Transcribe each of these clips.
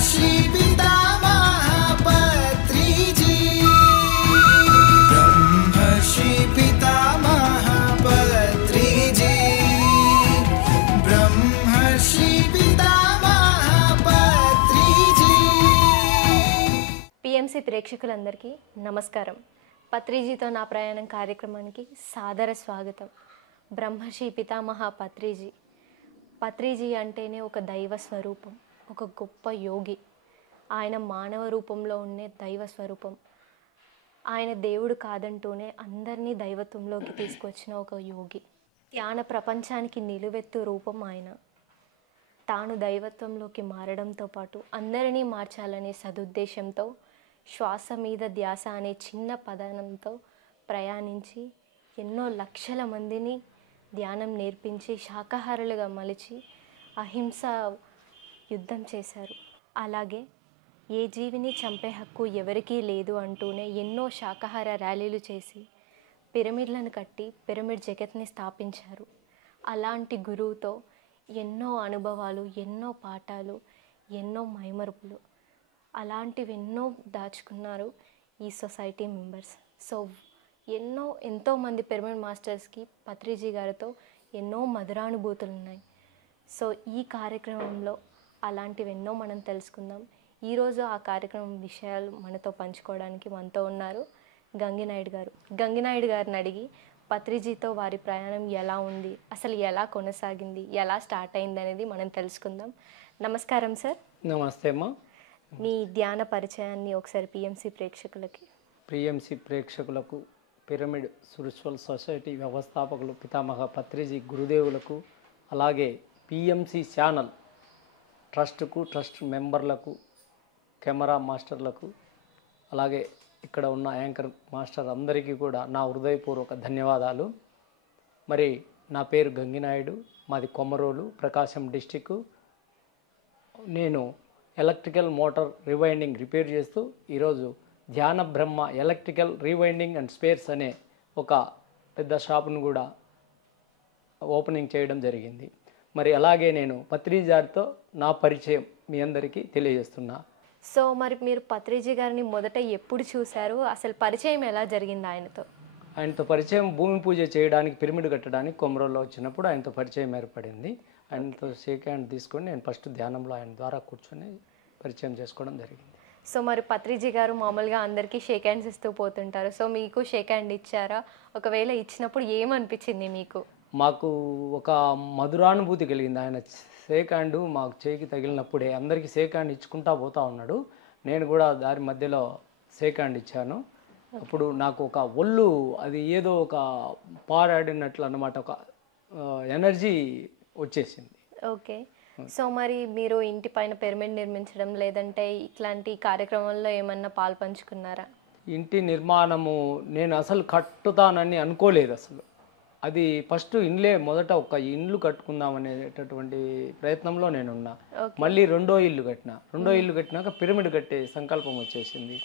ब्रह्मर्षि पितामह पत्रिजी ब्रह्मर्षि पितामह पत्रिजी ब्रह्मर्षि पितामह पत्रिजी। PMC ప్రేక్షకులందరికీ నమస్కారం. పత్రిజీతో నా ప్రయాణం కార్యక్రమానికి సాదర స్వాగతం. బ్రహ్మర్షి పితామహ పత్రిజీ. పత్రిజీ అంటేనే ఒక దైవ స్వరూపం, ఒక గొప్ప యోగి. ఆయన మానవ రూపంలో ఉండే దైవ స్వరూపం. ఆయన దేవుడు కాదంటూనే అందరినీ దైవత్వంలోకి తీసుకొచ్చిన ఒక యోగి. ధ్యాన ప్రపంచానికి నిలువెత్తు రూపం ఆయన. తాను దైవత్వంలోకి మారడంతో పాటు అందరినీ మార్చాలనే సదుద్దేశంతో శ్వాస మీద ధ్యాస అనే చిన్న పదనంతో ప్రయాణించి ఎన్నో లక్షల మందిని ధ్యానం నేర్పించి శాకాహారులుగా మలిచి అహింస యుద్ధం చేశారు. అలాగే ఏ జీవిని చంపే హక్కు ఎవరికీ లేదు అంటూనే ఎన్నో శాకాహార ర్యాలీలు చేసి పిరమిడ్లను కట్టి పిరమిడ్ జగత్ని స్థాపించారు. అలాంటి గురువుతో ఎన్నో అనుభవాలు, ఎన్నో పాఠాలు, ఎన్నో మైమరుపులు అలాంటివి ఎన్నో దాచుకున్నారు ఈ సొసైటీ మెంబర్స్. సో ఎంతోమంది పిరమిడ్ మాస్టర్స్కి పత్రిజీ గారితో ఎన్నో మధురానుభూతులు ఉన్నాయి. సో ఈ కార్యక్రమంలో అలాంటివి ఎన్నో మనం తెలుసుకుందాం. ఈరోజు ఆ కార్యక్రమం విషయాలు మనతో పంచుకోవడానికి మనతో ఉన్నారు గంగినాయుడు గారు. గంగినాయుడు గారిని అడిగి పత్రిజీతో వారి ప్రయాణం ఎలా ఉంది, అసలు ఎలా కొనసాగింది, ఎలా స్టార్ట్ అయింది అనేది మనం తెలుసుకుందాం. నమస్కారం సార్. నమస్తే అమ్మా. మీ ధ్యాన పరిచయాన్ని ఒకసారి పిఎంసి ప్రేక్షకులకు పిరమిడ్ స్పిరిచువల్ సొసైటీ వ్యవస్థాపకులు పితామహ పత్రిజీ గురుదేవులకు, అలాగే పిఎంసి ఛానల్ ట్రస్ట్కు, ట్రస్ట్ మెంబర్లకు, కెమెరా మాస్టర్లకు, అలాగే ఇక్కడ ఉన్న యాంకర్ మాస్టర్ అందరికీ కూడా నా హృదయపూర్వక ధన్యవాదాలు. మరి నా పేరు గంగినాయుడు, మాది కొమరోలు, ప్రకాశం డిస్టిక్. నేను ఎలక్ట్రికల్ మోటార్ రివైండింగ్ రిపేర్ చేస్తూ ఈరోజు ధ్యాన బ్రహ్మ ఎలక్ట్రికల్ రీవైండింగ్ అండ్ స్పేర్స్ అనే ఒక పెద్ద షాపును కూడా ఓపెనింగ్ చేయడం జరిగింది. మరి అలాగే నేను పత్రిజీ గారితో నా పరిచయం మీ అందరికీ తెలియజేస్తున్నా. సో మరి మీరు పత్రిజీ గారిని మొదట ఎప్పుడు చూశారు, అసలు పరిచయం ఎలా జరిగింది ఆయనతో? ఆయనతో పరిచయం భూమి పూజ చేయడానికి, పిరమిడ్ కట్టడానికి కొమరోల్లో వచ్చినప్పుడు ఆయనతో పరిచయం ఏర్పడింది. ఆయనతో షేక్ హ్యాండ్ తీసుకొని నేను ఫస్ట్ ధ్యానంలో ఆయన ద్వారా కూర్చొని పరిచయం చేసుకోవడం జరిగింది. సో మరి పత్రిజీ గారు మామూలుగా అందరికీ షేక్ హ్యాండ్స్ ఇస్తూ పోతుంటారు. సో మీకు షేక్ హ్యాండ్ ఇచ్చారా? ఒకవేళ ఇచ్చినప్పుడు ఏమనిపించింది మీకు? మాకు ఒక మధురానుభూతి కలిగింది. ఆయన షేక్ హ్యాండ్ మాకు చేయికి తగిలినప్పుడే అందరికీ షేక్ హ్యాండ్ ఇచ్చుకుంటా పోతా ఉన్నాడు. నేను కూడా దారి మధ్యలో షేక్ హ్యాండ్ ఇచ్చాను. అప్పుడు నాకు ఒక ఒళ్ళు అది ఏదో ఒక పారాడినట్లు అన్నమాట, ఒక ఎనర్జీ వచ్చేసింది. ఓకే. సో మరి మీరు ఇంటి పైన పిరమిడ్ నిర్మించడం లేదంటే ఇట్లాంటి కార్యక్రమంలో ఏమన్నా పాలు పంచుకున్నారా? ఇంటి నిర్మాణము నేను అసలు కట్టుతానని అనుకోలేదు. అసలు అది ఫస్ట్ మొదట ఒక ఇల్లు కట్టుకుందాం అనేటటువంటి ప్రయత్నంలో నేనున్నా. మళ్ళీ రెండో ఇల్లు కట్టినాక పిరమిడ్ కట్టే సంకల్పం వచ్చేసింది.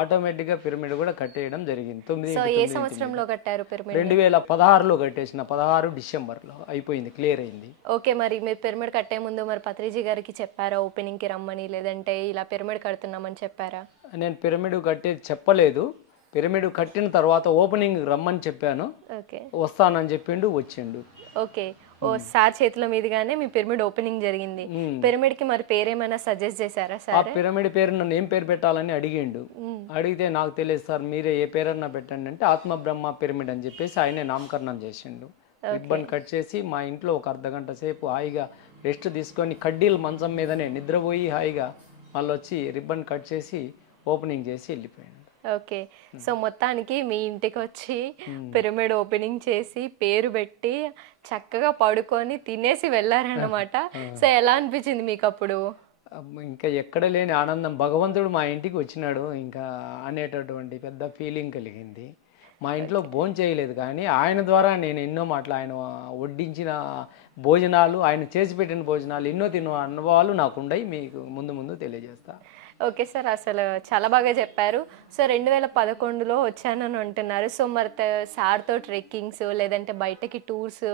ఆటోమేటిక్గా పిరమిడ్ కూడా కట్టేయడం జరిగింది. 9 సంవత్సరంలో కట్టారు పిరమిడ్? 2016లో కట్టేసిన, 16 డిసెంబర్లో అయిపోయింది, క్లియర్ అయింది. ఓకే. మరి మీరు పిరమిడ్ కట్టే ముందు మరి పత్రిజీ గారికి చెప్పారా ఓపెనింగ్ కి రమ్మని, లేదంటే ఇలా పిరమిడ్ కడుతున్నామని చెప్పారా? నేను పిరమిడ్ కట్టేది చెప్పలేదు. పిరమిడ్ కట్టిన తర్వాత ఓపెనింగ్ రమ్మని చెప్పాను. వస్తానని చెప్పిండు, వచ్చిండు. ఓకే. ఓ సార్ చేతుల మీదుగానే మీ పిరమిడ్ ఓపెనింగ్ జరిగింది. పిరమిడ్ కి మరి పేరేమైనా సజెస్ట్ చేశారా సార్? ఆ పిరమిడ్ పేరు నన్ను ఏం పేరు పెట్టాలని అడిగిండు. అడిగితే నాకు తెలియదు సార్, మీరే ఏ పేరన్నా పెట్టండి అంటే ఆత్మ బ్రహ్మ పిరమిడ్ అని చెప్పేసి ఆయనే నామకరణం చేసిండు. రిబ్బన్ కట్ చేసి మా ఇంట్లో ఒక అర్ధగంట సేపు హాయిగా రెస్ట్ తీసుకొని కడ్డీలు మంచం మీదనే నిద్రపోయి హాయిగా మళ్ళీ వచ్చి రిబ్బన్ కట్ చేసి ఓపెనింగ్ చేసి వెళ్ళిపోయాడు. ఓకే. సో మొత్తానికి మీ ఇంటికి వచ్చి పిరమిడ్ ఓపెనింగ్ చేసి పేరు పెట్టి చక్కగా పడుకొని తినేసి వెళ్ళారన్నమాట. సో ఎలా అనిపించింది మీకు అప్పుడు? ఇంకా ఎక్కడ లేని ఆనందం, భగవంతుడు మా ఇంటికి వచ్చినాడు ఇంకా అనేటటువంటి పెద్ద ఫీలింగ్ కలిగింది. మా ఇంట్లో భోజనం చేయలేదు కానీ ఆయన ద్వారా నేను ఎన్నో మాటలు, ఆయన వడ్డించిన భోజనాలు, ఆయన చేసి పెట్టిన భోజనాలు ఎన్నో తిన్న అనుభవాలు నాకు ఉన్నాయి. మీకు ముందు తెలియజేస్తా. ఓకే సార్, అసలు చాలా బాగా చెప్పారు. సో 2011లో వచ్చానని అంటున్నారు. సో మరి సార్తో ట్రెక్కింగ్స్ లేదంటే బయటకి టూర్స్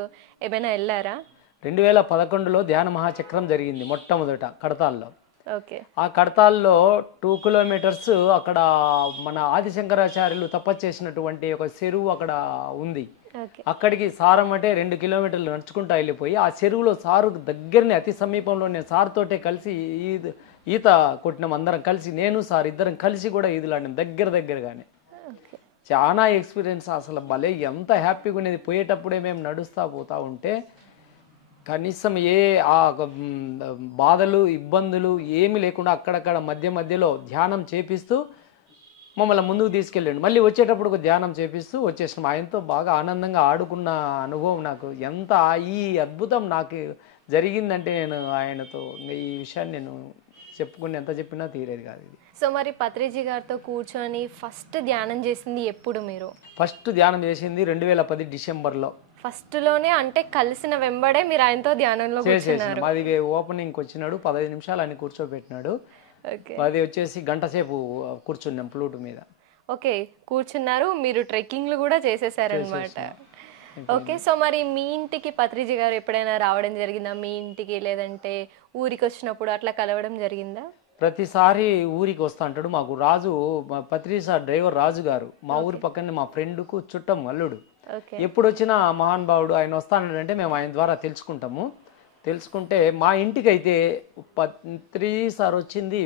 ఏమైనా వెళ్ళారా? 2011లో ధ్యాన మహాచక్రం జరిగింది మొట్టమొదట కడతాల్లో. ఓకే. ఆ కడతాల్లో 2 కిలోమీటర్స్ అక్కడ మన ఆదిశంకరాచార్యులు తపస్సు చేసినటువంటి ఒక చెరువు అక్కడ ఉంది. ఓకే. అక్కడికి సారం అంటే 2 కిలోమీటర్లు నడుచుకుంటా వెళ్ళిపోయి ఆ చెరువులో సారు దగ్గరనే అతి సమీపంలో నేను సార్తోటే కలిసి ఈత కొట్టినాం అందరం కలిసి, నేను సార్ ఇద్దరం కలిసి కూడా ఈదులాడినాం దగ్గరగానే. ఓకే. చాలా ఎక్స్పీరియన్స్ అసలు భలే ఎంత హ్యాపీగా ఉండేది. పోయేటప్పుడే మేము నడుస్తూ పోతా ఉంటే కనీసం బాధలు ఇబ్బందులు ఏమీ లేకుండా అక్కడక్కడ మధ్యలో ధ్యానం చేపిస్తూ మమ్మల్ని ముందుకు తీసుకెళ్ళండి. మళ్ళీ వచ్చేటప్పుడు ఒక ధ్యానం చేపిస్తూ వచ్చేసినాం. ఆయనతో బాగా ఆనందంగా ఆడుకున్న అనుభవం నాకు ఈ అద్భుతం నాకు జరిగిందంటే నేను ఆయనతో ఈ విషయాన్ని నేను చెప్పుకుని ఎంత చెప్పినా తీరేది కాదు ఇది. సో మరి పత్రిజీ గారితో కూర్చొని ఫస్ట్ ధ్యానం చేసింది ఎప్పుడు మీరు? ఫస్ట్ ధ్యానం చేసింది 2010 డిసెంబర్లో. ఫస్ట్లోనే అంటే కలిసిన వెంబడే మీరు ఆయనతో ధ్యానంలో కూర్చున్నారు? అది ఓపెనింగ్కి వచ్చినాడు, 15 నిమిషాలు ఆయన కూర్చోబెట్టినాడు. ఓకే. అది వచ్చేసి గంట సేపు కూర్చున్నాం ఫ్లూట్ మీద. ఓకే, కూర్చున్నారు, మీరు ట్రెక్కింగ్లు కూడా చేసేసారనమాట. ఓకే. సో మరి మీ ఇంటికి పత్రిజీ గారు ఎప్పుడైనా రావడం జరిగిందా? మీ ఇంటికి లేదంటే ఊరికి వచ్చినప్పుడు అట్లా కలవడం జరిగిందా? ప్రతిసారి ఊరికి వస్తా అంటాడు. మాకు రాజు పత్రిజీ డ్రైవర్ రాజు గారు మా ఊరి పక్కనే మా ఫ్రెండ్కు చుట్టం అల్లుడు. ఓకే. ఎప్పుడు వచ్చినా మహానుభావుడు ఆయన వస్తానంటే మేము ఆయన ద్వారా తెలుసుకుంటాము. తెలుసుకుంటే మా ఇంటికి అయితే పత్రిజీ సార్ వచ్చింది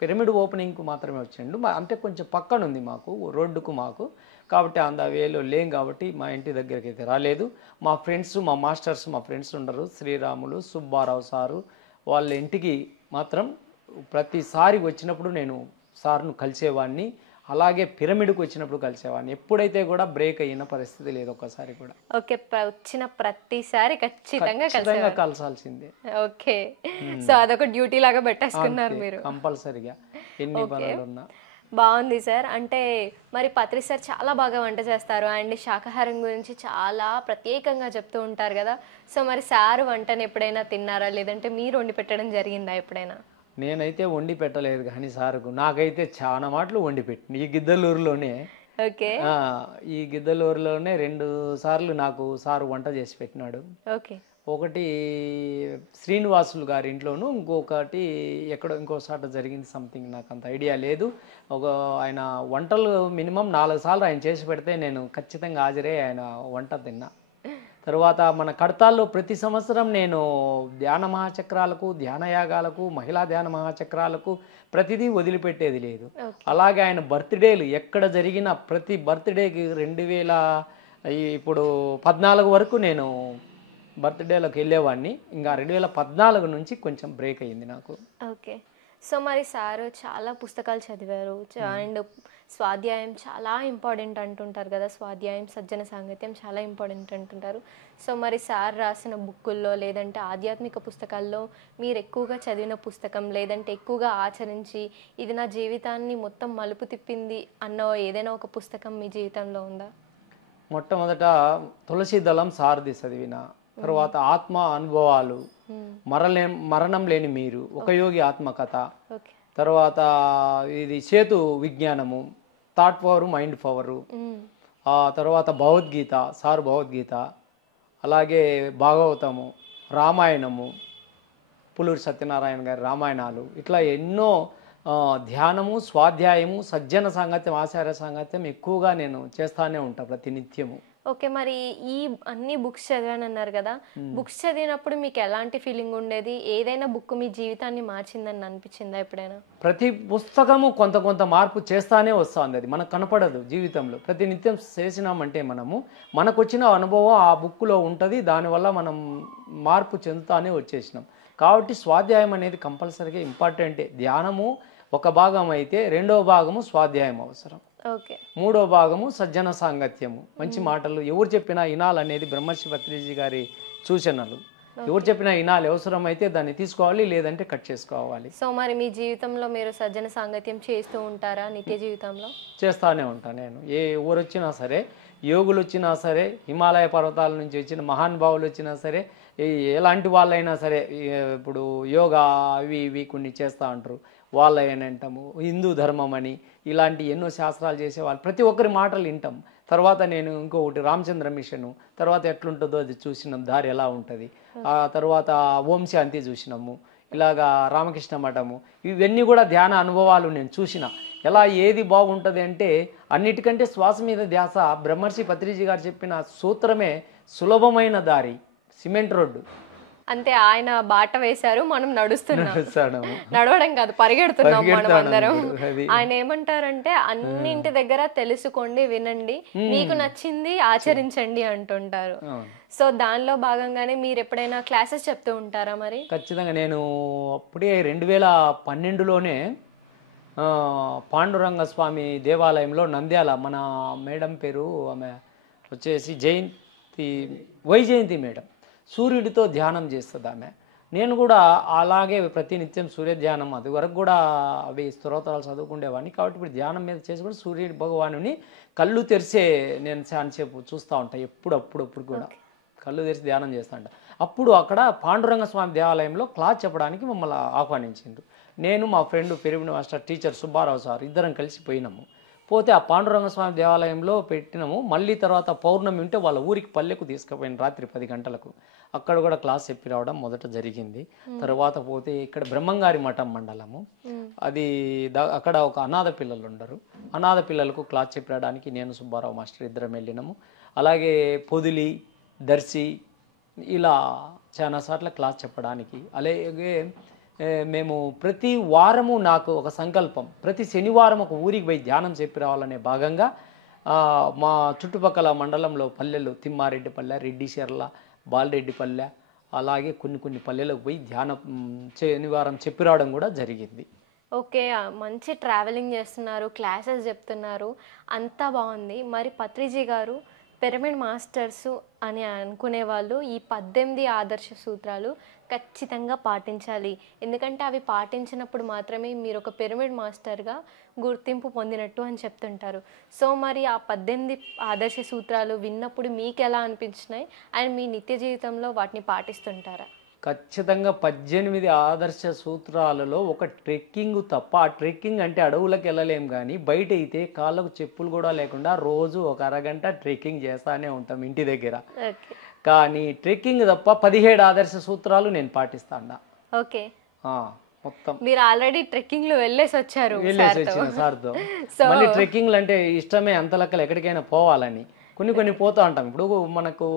పిరమిడ్ ఓపెనింగ్కు మాత్రమే వచ్చిండు. అంటే కొంచెం పక్కన ఉంది మాకు రోడ్డుకు మాకు, కాబట్టి అంద వేలో లేం కాబట్టి మా ఇంటి దగ్గరికి అయితే రాలేదు. మా ఫ్రెండ్స్ మా మాస్టర్స్ మా ఫ్రెండ్స్ ఉండరు, శ్రీరాములు సుబ్బారావు సారు, వాళ్ళ ఇంటికి మాత్రం ప్రతిసారి వచ్చినప్పుడు నేను సార్ను కలిసేవాడిని. అలాగే పిరమిడ్కి వచ్చినప్పుడు కలిసేవాడిని. ఎప్పుడైతే కూడా బ్రేక్ అయిన పరిస్థితి లేదు ఒక్కసారి కూడా. ఓకే. వచ్చిన ప్రతిసారి ఖచ్చితంగా కలసాల్సిందే. ఓకే. సో అదొక డ్యూటీ లాగా పెట్టేసుకున్నారు మీరు కంపల్సరిగా ఎన్ని పనులు ఉన్నా. బాగుంది సార్. అంటే మరి పత్రి సార్ చాలా బాగా వంట చేస్తారు అండ్ శాకాహారం గురించి చాలా ప్రత్యేకంగా చెప్తూ ఉంటారు కదా. సో మరి సార్ వంటను ఎప్పుడైనా తిన్నారా, లేదంటే మీరు వండి పెట్టడం జరిగిందా ఎప్పుడైనా? నేనైతే వండి పెట్టలేదు కానీ సార్కు నాకైతే చాలా మాటలు వండి పెట్టింది ఈ గిద్దలూరులోనే. ఓకే. ఈ గిద్దలూరులోనే 2 సార్లు నాకు సారు వంట చేసి పెట్టినాడు. ఓకే. ఒకటి శ్రీనివాసులు గారి ఇంట్లోనూ, ఇంకొకటి ఇంకోసాట జరిగింది సంథింగ్, నాకు అంత ఐడియా లేదు. ఆయన వంటలు మినిమం 4 సార్లు ఆయన చేసి పెడితే నేను ఖచ్చితంగా హాజరై ఆయన వంట తిన్నా. తర్వాత మన కడతాల్లో ప్రతి సంవత్సరం నేను ధ్యాన మహాచక్రాలకు, ధ్యానయాగాలకు, మహిళా ధ్యాన మహాచక్రాలకు ప్రతిదీ వదిలిపెట్టేది లేదు. అలాగే ఆయన బర్త్డేలు ఎక్కడ జరిగిన ప్రతి బర్త్డేకి 2014 వరకు నేను బర్త్డేలకు వెళ్ళేవాడిని. ఇంకా 2014 నుంచి కొంచెం బ్రేక్ అయ్యింది నాకు. ఓకే. సో మరి సార్ చాలా పుస్తకాలు చదివారు అండ్ స్వాధ్యాయం చాలా ఇంపార్టెంట్ అంటుంటారు కదా, స్వాధ్యాయం సజ్జన సాంగత్యం చాలా ఇంపార్టెంట్ అంటుంటారు. సో మరి సార్ రాసిన బుక్కుల్లో లేదంటే ఆధ్యాత్మిక పుస్తకాల్లో మీరు ఎక్కువగా చదివిన పుస్తకం, లేదంటే ఎక్కువగా ఆచరించి ఇది నా జీవితాన్ని మొత్తం మలుపు తిప్పింది అన్న ఏదైనా ఒక పుస్తకం మీ జీవితంలో ఉందా? మొట్టమొదట తులసి దళం సారథి చదివిన, తర్వాత ఆత్మ అనుభవాలు, మరణం లేని మీరు, ఒక యోగి ఆత్మకథ, తర్వాత ఇది సేతు విజ్ఞానము, థాట్ పవరు, మైండ్ పవరు, ఆ తర్వాత భగవద్గీత, సారు భగవద్గీత, అలాగే భాగవతము, రామాయణము, పులూరి సత్యనారాయణ గారి రామాయణాలు, ఇట్లా ఎన్నో ధ్యానము, స్వాధ్యాయము, సజ్జన సాంగత్యం, ఆచార్య సాంగత్యం ఎక్కువగా నేను చేస్తానే ఉంటాను ప్రతినిత్యము. ఓకే. మరి ఈ అన్ని బుక్స్ చదివానన్నారు కదా, బుక్స్ చదివినప్పుడు మీకు ఎలాంటి ఫీలింగ్ ఉండేది? ఏదైనా బుక్ మీ జీవితాన్ని మార్చిందని అనిపించిందా ఎప్పుడైనా? ప్రతి పుస్తకము కొంత మార్పు చేస్తానే వస్తుంది. అది మనకు కనపడదు జీవితంలో. ప్రతి నిత్యం చేసినామంటే మనకు వచ్చిన అనుభవం ఆ బుక్లో ఉంటుంది. దానివల్ల మనం మార్పు చెందుతానే వచ్చేసినాం. కాబట్టి స్వాధ్యాయం అనేది కంపల్సరీగా ఇంపార్టెంటే. ధ్యానము ఒక భాగం అయితే రెండవ భాగము స్వాధ్యాయం అవసరం. ఓకే. మూడో భాగము సజ్జన సాంగత్యము, మంచి మాటలు ఎవరు చెప్పినా ఇనాలనేది బ్రహ్మర్షి పత్రిజీ గారి సూచనలు. ఎవరు చెప్పినా ఇనాలి, అవసరమైతే దాన్ని తీసుకోవాలి, లేదంటే కట్ చేసుకోవాలి. సో మరి మీ జీవితంలో మీరు సజ్జన సాంగత్యం చేస్తూ ఉంటారా నిత్య జీవితంలో? చేస్తానే ఉంటాను నేను. ఎవరు వచ్చినా సరే, యోగులు వచ్చినా సరే, హిమాలయ పర్వతాల నుంచి వచ్చిన మహానుభావులు వచ్చినా సరే, ఎలాంటి వాళ్ళైనా సరే, ఇప్పుడు యోగా అవి ఇవి కొన్ని చేస్తూ ఉంటారు, వాళ్ళ ఏంటంటాము హిందూ ధర్మం అని ఇలాంటి ఎన్నో శాస్త్రాలు చేసేవాళ్ళు, ప్రతి ఒక్కరి మాటలు వింటాం. తర్వాత నేను ఇంకొకటి రామచంద్ర మిషను, తర్వాత ఎట్లుంటుందో అది చూసినాం, దారి ఎలా ఉంటుంది. ఆ తర్వాత ఓం శాంతి చూసినాము. ఇలాగా రామకృష్ణ మఠము, ఇవన్నీ కూడా ధ్యాన అనుభవాలు నేను చూసిన. ఎలా ఏది బాగుంటుంది అంటే అన్నిటికంటే శ్వాస మీద ధ్యాస. బ్రహ్మర్షి పత్రిజీ గారు చెప్పిన సూత్రమే సులభమైన దారి, సిమెంట్ రోడ్డు. అంతే, ఆయన బాట వేశారు, మనం నడుస్తున్నాం. నడుస్తాము. నడవడం కాదు, పరిగెడుతున్నాం మనం అందరం. అది. ఆయన ఏమంటారంటే అన్నింటి దగ్గర తెలుసుకోండి, వినండి, మీకు నచ్చింది ఆచరించండి అంటుంటారు. సో దానిలో భాగంగానే మీరు ఎప్పుడైనా క్లాసెస్ చెప్తూ ఉంటారా మరి? ఖచ్చితంగా. నేను అప్పుడే 2012లోనే పాండురంగ స్వామి దేవాలయంలో నంద్యాల, మన మేడం పేరు ఆమె వచ్చేసి వైజయంతి మేడం, సూర్యుడితో ధ్యానం చేస్తుంది ఆమె. నేను కూడా అలాగే ప్రతినిత్యం సూర్య ధ్యానం, అది వరకు కూడా అవి స్తోత్రాలు చదువుకుండేవాడిని. కాబట్టి ఇప్పుడు ధ్యానం మీద చేసి కూడా సూర్యుడి భగవానుని కళ్ళు తెరిసే నేను చాలాసేపు చూస్తూ ఉంటాను. అప్పుడప్పుడు కూడా కళ్ళు తెరిచి ధ్యానం చేస్తూ ఉంటా. అప్పుడు అక్కడ పాండురంగ స్వామి దేవాలయంలో క్లాస్ చెప్పడానికి మమ్మల్ని ఆహ్వానించిండ్రు. నేను మా friend pyramid master teacher Subbarao sir ఇద్దరం కలిసి పోయినాము. పోతే ఆ పాండురంగ స్వామి దేవాలయంలో పెట్టినాము. మళ్ళీ తర్వాత పౌర్ణమి ఉంటే వాళ్ళ ఊరికి పల్లెకు తీసుకుపోయిన రాత్రి 10 గంటలకు. అక్కడ కూడా క్లాస్ చెప్పి రావడం మొదట జరిగింది. తర్వాత పోతే ఇక్కడ బ్రహ్మంగారి మఠం మండలము, అది అక్కడ ఒక అనాథ పిల్లలు ఉండరు. అనాథ పిల్లలకు క్లాస్ చెప్పి రావడానికి నేను సుబ్బారావు మాస్టర్ ఇద్దరం వెళ్ళినాము. అలాగే పొదిలి, దర్శి, ఇలా చాలా సార్లు క్లాస్ చెప్పడానికి. అలాగే మేము ప్రతి వారము నాకు ఒక సంకల్పం, ప్రతి శనివారం ఒక ఊరికి పోయి ధ్యానం చెప్పి రావాలనే భాగంగా మా చుట్టుపక్కల మండలంలో పల్లెలు తిమ్మారెడ్డిపల్లె, రెడ్డిచెర్ల, బాలరెడ్డిపల్లె, అలాగే కొన్ని పల్లెలకు పోయి ధ్యానం శనివారం చెప్పి రావడం కూడా జరిగింది. ఓకే, మంచి ట్రావెలింగ్ చేస్తున్నారు, క్లాసెస్ చెప్తున్నారు, అంతా బాగుంది. మరి పత్రిజీ గారు పిరమిడ్ మాస్టర్స్ అని అనుకునే వాళ్ళు ఈ 18 ఆదర్శ సూత్రాలు ఖచ్చితంగా పాటించాలి. ఎందుకంటే అవి పాటించినప్పుడు మాత్రమే మీరు ఒక పిరమిడ్ మాస్టర్గా గుర్తింపు పొందినట్టు అని చెప్తుంటారు. సో మరి ఆ 18 ఆదర్శ సూత్రాలు విన్నప్పుడు మీకు ఎలా అనిపించినాయి అండ్ మీ నిత్య జీవితంలో వాటిని పాటిస్తుంటారా? ఖచ్చితంగా 18 ఆదర్శ సూత్రాలలో ఒక ట్రెక్కింగ్ తప్ప, ఆ ట్రెక్కింగ్ అంటే అడవులకు వెళ్ళలేం, కానీ బయట అయితే కాళ్ళకు చెప్పులు కూడా లేకుండా రోజు ఒక అరగంట ట్రెక్కింగ్ చేస్తానే ఉంటాం ఇంటి దగ్గర. కానీ ట్రెక్కింగ్ తప్ప 17 ఆదర్శ సూత్రాలు నేను పాటిస్తాను. ఓకే, మొత్తం మీరు ఆల్రెడీ ట్రెక్కింగ్ లో వెళ్ళేసి వచ్చిన సార్తో. మళ్ళీ ట్రెక్కింగ్లు అంటే ఇష్టమే, అంత లెక్కలు ఎక్కడికైనా పోవాలని కొన్ని పోతూ ఉంటాం. ఇప్పుడు మనకు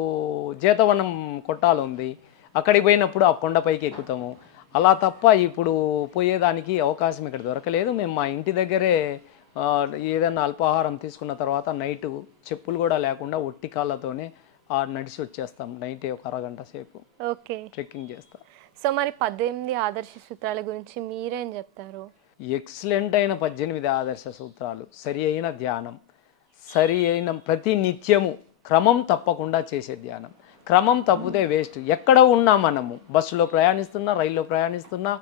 జీతవనం కొట్టాలు ఉంది, అక్కడికి పోయినప్పుడు ఆ కొండపైకి ఎక్కుతాము. అలా తప్ప ఇప్పుడు పోయేదానికి అవకాశం ఇక్కడ దొరకలేదు. మేము మా ఇంటి దగ్గరే ఏదైనా అల్పాహారం తీసుకున్న తర్వాత నైట్ చెప్పులు కూడా లేకుండా ఒట్టి కాళ్ళతోనే నడిచి వచ్చేస్తాం. నైట్ ఒక అరగంట సేపు ట్రెక్కింగ్ చేస్తాం. సో మరి 18 ఆదర్శ సూత్రాల గురించి మీరేం చెప్తారు? ఎక్సలెంట్ అయిన 18 ఆదర్శ సూత్రాలు, సరి అయిన ధ్యానం, సరి అయిన ప్రతి నిత్యము క్రమం తప్పకుండా చేసే ధ్యానం. క్రమం తప్పితే వేస్ట్. ఎక్కడ ఉన్నా మనము బస్సులో ప్రయాణిస్తున్నా, రైల్లో ప్రయాణిస్తున్నా,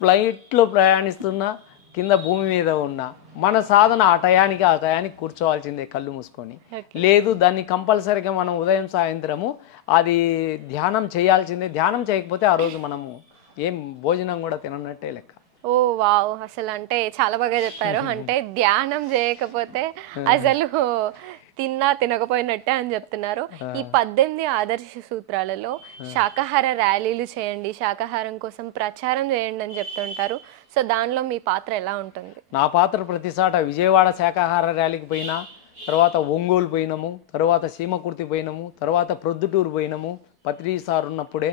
ఫ్లైట్లో ప్రయాణిస్తున్నా, కింద భూమి మీద ఉన్నా మన సాధన ఆ టయానికి కూర్చోవాల్సిందే కళ్ళు మూసుకొని. లేదు దాన్ని కంపల్సరీగా మనం ఉదయం సాయంత్రము అది ధ్యానం చేయాల్సిందే. ధ్యానం చేయకపోతే ఆ రోజు మనము ఏం భోజనం కూడా తిననట్టే లెక్క. ఓ వావ్, అసలు అంటే చాలా బాగా చెప్పారు. అంటే ధ్యానం చేయకపోతే అసలు తినకపోయినట్టే అని చెప్తున్నారు. ఈ 18 ఆదర్శ సూత్రాలలో శాకాహార ర్యాలీలు చేయండి, శాకాహారం కోసం ప్రచారం చేయండి అని చెప్తుంటారు. సో దానిలో మీ పాత్ర ఎలా ఉంటుంది? నా పాత్ర ప్రతిసాట విజయవాడ శాకాహార ర్యాలీకి పోయినా, తర్వాత ఒంగోలు పోయినాము, తర్వాత సీమకుర్తి పోయినాము, తర్వాత ప్రొద్దుటూరు పోయినాము పత్రిజీ సార్ ఉన్నప్పుడే.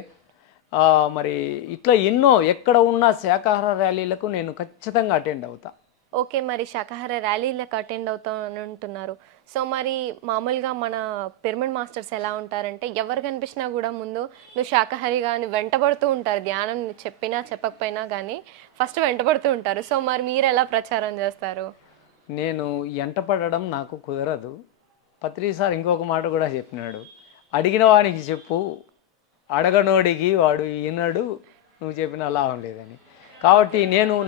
మరి ఇట్లా ఎన్నో ఎక్కడ ఉన్న శాకాహార ర్యాలీలకు నేను ఖచ్చితంగా అటెండ్ అవుతా. ఓకే, మరి శాకాహార ర్యాలీలకు అటెండ్ అవుతాను అంటున్నారు. సో మరి మామూలుగా మన పిరమిడ్ మాస్టర్స్ ఎలా ఉంటారంటే ఎవరు కనిపించినా కూడా ముందు నువ్వు శాకాహారిగా అని వెంటబడుతూ ఉంటారు. ధ్యానం చెప్పినా చెప్పకపోయినా కానీ ఫస్ట్ వెంటబడుతూ ఉంటారు. సో మరి మీరు ఎలా ప్రచారం చేస్తారు? నేను ఎంటపడడం నాకు కుదరదు. పత్రిజీ సార్ ఇంకొక మాట కూడా చెప్పినాడు, అడిగిన వానికి చెప్పు, అడగనోడికి వాడు ఈనాడు, నువ్వు చెప్పిన లాభం లేదని. కాబట్టి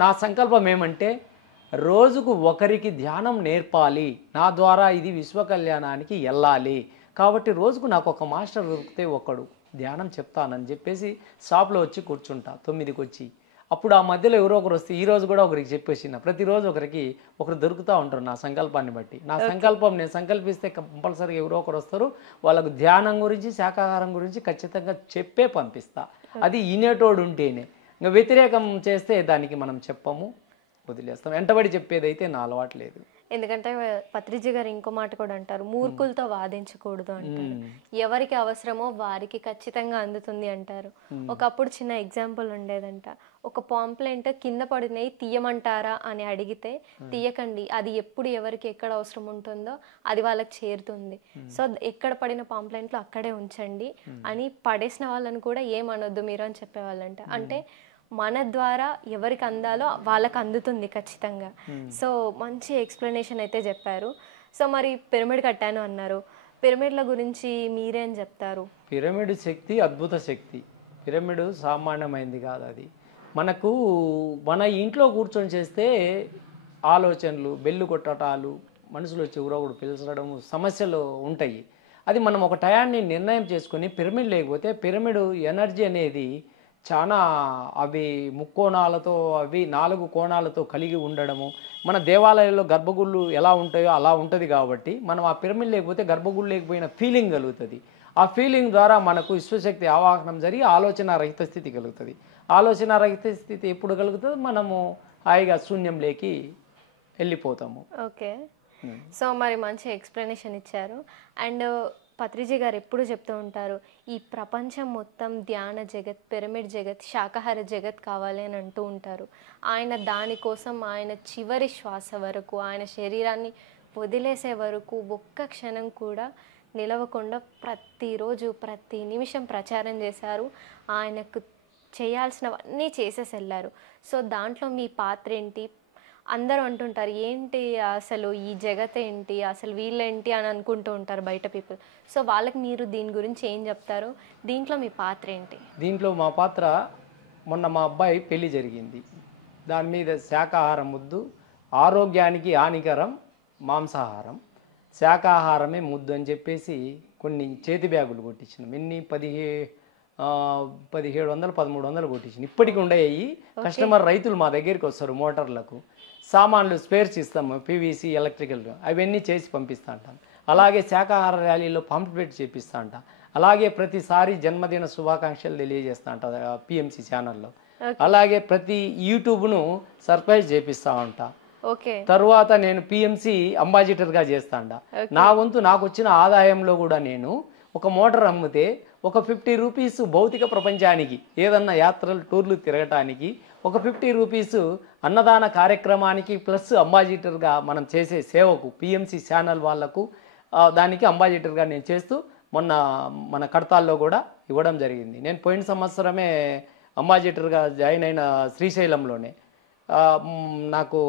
నా సంకల్పం ఏమంటే రోజుకు ఒకరికి ధ్యానం నేర్పాలి, నా ద్వారా ఇది విశ్వ కళ్యాణానికి వెళ్ళాలి. కాబట్టి రోజుకు నాకు ఒక మాస్టర్ దొరికితే ఒకడు ధ్యానం చెప్తానని చెప్పేసి షాప్లో వచ్చి కూర్చుంటా 9కి వచ్చి. అప్పుడు ఆ మధ్యలో ఎవరో ఒకరు వస్తే ఈరోజు కూడా ఒకరికి చెప్పేసిన, ప్రతిరోజు ఒకరు దొరుకుతూ ఉంటారు నా సంకల్పాన్ని బట్టి. నా సంకల్పం నేను సంకల్పిస్తే కంపల్సరీగా ఎవరో ఒకరు వస్తారు. వాళ్ళకు ధ్యానం గురించి శాకాహారం గురించి ఖచ్చితంగా చెప్పే పంపిస్తా. అది వినేటోడు ఉంటేనే. ఇంకా వ్యతిరేకం చేస్తే దానికి మనం చెప్పము, వదిలేస్తాం. వెంటబడి చెప్పేదైతే నా అలవాటు లేదు. ఎందుకంటే పత్రిజీ గారు ఇంకో మాట కూడా అంటారు, మూర్ఖులతో వాదించకూడదు అంటారు. ఎవరికి అవసరమో వారికి ఖచ్చితంగా అందుతుంది అంటారు. ఒకప్పుడు చిన్న ఎగ్జాంపుల్ ఉండేదంట, ఒక పాంప్లెంట్ కింద పడినవి తీయమంటారా అని అడిగితే తీయకండి, అది ఎప్పుడు ఎవరికి ఎక్కడ అవసరం ఉంటుందో అది వాళ్ళకి చేరుతుంది, సో ఎక్కడ పడిన పాంప్లెంట్లు అక్కడే ఉంచండి అని పడేసిన వాళ్ళని కూడా ఏమనొద్దు మీరు అని చెప్పేవాళ్ళంట. అంటే మన ద్వారా ఎవరికి అందాలో వాళ్ళకి అందుతుంది ఖచ్చితంగా. సో మంచి ఎక్స్ప్లెనేషన్ అయితే చెప్పారు. సో మరి పిరమిడ్ కట్టాను అన్నారు, పిరమిడ్ల గురించి మీరేం చెప్తారు? పిరమిడ్ శక్తి అద్భుత శక్తి. పిరమిడ్ సామాన్యమైంది కాదు. అది మనకు మన ఇంట్లో కూర్చొని చేస్తే ఆలోచనలు, బెల్లు కొట్టటాలు, మనుషులు వచ్చి ఊరొకడు పిలిచడము, సమస్యలు ఉంటాయి. అది మనం ఒక టయాన్ని నిర్ణయం చేసుకొని పిరమిడ్ లేకపోతే పిరమిడ్ ఎనర్జీ అనేది చాలా అవి ముక్కోణాలతో, అవి 4 కోణాలతో కలిగి ఉండడము. మన దేవాలయాల్లో గర్భగుళ్ళు ఎలా ఉంటాయో అలా ఉంటుంది కాబట్టి మనం ఆ పిరమిడ్ లేకపోతే గర్భగుళ్ళు లేకపోయిన ఫీలింగ్ కలుగుతుంది. ఆ ఫీలింగ్ ద్వారా మనకు విశ్వశక్తి ఆవాహనం జరిగి ఆలోచన రహిత స్థితి కలుగుతుంది. ఆలోచన రహిత స్థితి ఎప్పుడు కలుగుతుంది? మనము హాయిగా శూన్యంలోకి వెళ్ళిపోతాము. ఓకే, సో మరి మంచి ఎక్స్ప్లెనేషన్ ఇచ్చారు. అండ్ పత్రిజీ గారు ఎప్పుడు చెప్తూ ఉంటారు, ఈ ప్రపంచం మొత్తం ధ్యాన జగత్, పిరమిడ్ జగత్, శాకాహార జగత్ కావాలి అని అంటూ ఉంటారు. ఆయన దానికోసం ఆయన చివరి శ్వాస వరకు, ఆయన శరీరాన్ని వదిలేసే వరకు ఒక్క క్షణం కూడా నిలవకుండా ప్రతిరోజు ప్రతి నిమిషం ప్రచారం చేశారు. ఆయనకు చేయాల్సినవన్నీ చేసేసి వెళ్ళారు. సో దాంట్లో మీ పాత్ర ఏంటి? అందరూ అంటుంటారు ఏంటి అసలు ఈ జగత్ ఏంటి, అసలు వీళ్ళేంటి అని అనుకుంటూ ఉంటారు బయట పీపుల్. సో వాళ్ళకి మీరు దీని గురించి ఏం చెప్తారు? దీంట్లో మీ పాత్ర ఏంటి? దీంట్లో మా పాత్ర, మొన్న మా అబ్బాయి పెళ్లి జరిగింది, దాని మీద శాకాహారం ముద్దు, ఆరోగ్యానికి హానికరం మాంసాహారం, శాకాహారమే ముద్దు అని చెప్పేసి కొన్ని చేతి బ్యాగులు కొట్టించినాం. ఎన్ని 1700 1300 కొట్టించిన. ఇప్పటికి ఉండేవి. కస్టమర్ రైతులు మా దగ్గరికి వస్తారు, మోటార్లకు సామాన్లు స్పేర్స్ ఇస్తాము, పీవీసీ, ఎలక్ట్రికల్, అవన్నీ చేసి పంపిస్తూ ఉంటాం. అలాగే శాకాహార ర్యాలీలో పాంప్లెట్ చేపిస్తూ ఉంటాం. అలాగే ప్రతిసారి జన్మదిన శుభాకాంక్షలు తెలియజేస్తూ ఉంటా పిఎంసి ఛానల్లో. అలాగే ప్రతి యూట్యూబ్ను సర్ప్రైజ్ చేపిస్తూ ఉంటా. తరువాత నేను పిఎంసి అంబాసిడర్గా చేస్తా ఉంటా. నా వంతు నాకు వచ్చిన ఆదాయంలో కూడా నేను ఒక మోటార్ అమ్మితే ఒక 50 రూపీస్ భౌతిక ప్రపంచానికి, ఏదన్నా యాత్రలు టూర్లు తిరగటానికి, ఒక 50 రూపీస్ అన్నదాన కార్యక్రమానికి, ప్లస్ అంబాసిడర్గా మనం చేసే సేవకు పిఎంసి ఛానల్ వాళ్లకు దానికి అంబాసిడర్గా నేను చేస్తూ మొన్న మన కడతాల్లో కూడా ఇవ్వడం జరిగింది. నేను పోయిన సంవత్సరమే అంబాసిడర్గా జాయిన్ అయిన శ్రీశైలంలోనే. నాకు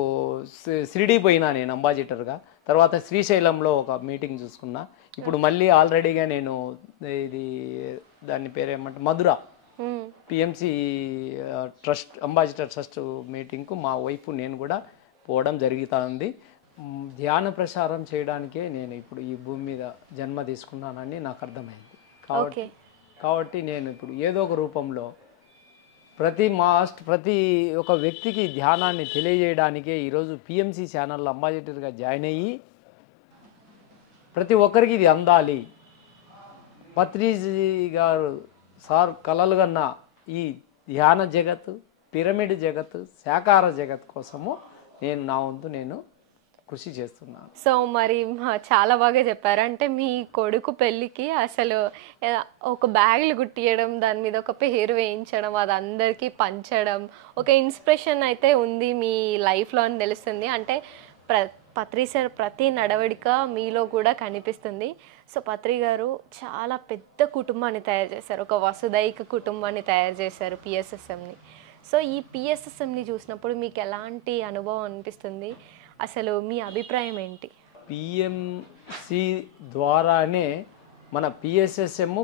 షిరిడీ పోయినా నేను అంబాసిడర్గా. తర్వాత శ్రీశైలంలో ఒక మీటింగ్ చూసుకున్నా. ఇప్పుడు మళ్ళీ ఆల్రెడీగా నేను ఇది దాని పేరేమంటే మధుర పిఎంసి ట్రస్ట్ అంబాసిడర్ ట్రస్ట్ మీటింగ్కు మా వైఫ్ నేను కూడా పోవడం జరుగుతుంది. ధ్యాన ప్రసారం చేయడానికే నేను ఇప్పుడు ఈ భూమి మీద జన్మ తీసుకున్నానని నాకు అర్థమైంది. కాబట్టి నేను ఇప్పుడు ఏదో ఒక రూపంలో ప్రతి ఒక వ్యక్తికి ధ్యానాన్ని తెలియజేయడానికే ఈరోజు పిఎంసి ఛానల్లో అంబాసిడర్గా జాయిన్ అయ్యి ప్రతి ఒక్కరికి ఇది అందాలి. పత్రిజీ గారు సార్ కలలుగన్న ఈ ధ్యాన జగత్తు, పిరమిడ్ జగత్తు, శాకాహార జగత్ కోసము నేను నా వంతు నేను కృషి చేస్తున్నాను. సో మరి చాలా బాగా చెప్పారు. అంటే మీ కొడుకు పెళ్ళికి అసలు ఒక బ్యాగులు గుట్టియడం, దాని మీద ఒక పేరు వేయించడం, అది అందరికీ పంచడం, ఒక ఇన్స్పిరేషన్ అయితే ఉంది మీ లైఫ్లో అని తెలుస్తుంది. అంటే పత్రి సార్ ప్రతి నడవడిక మీలో కూడా కనిపిస్తుంది. సో పత్రి గారు చాలా పెద్ద కుటుంబాన్ని తయారు చేశారు, ఒక వసుదైక కుటుంబాన్ని తయారు చేశారు పిఎస్ఎస్ఎంని. సో ఈ పిఎస్ఎస్ఎంని చూసినప్పుడు మీకు ఎలాంటి అనుభవం అనిపిస్తుంది? అసలు మీ అభిప్రాయం ఏంటి? పిఎంసి ద్వారానే మన పిఎస్ఎస్ఎం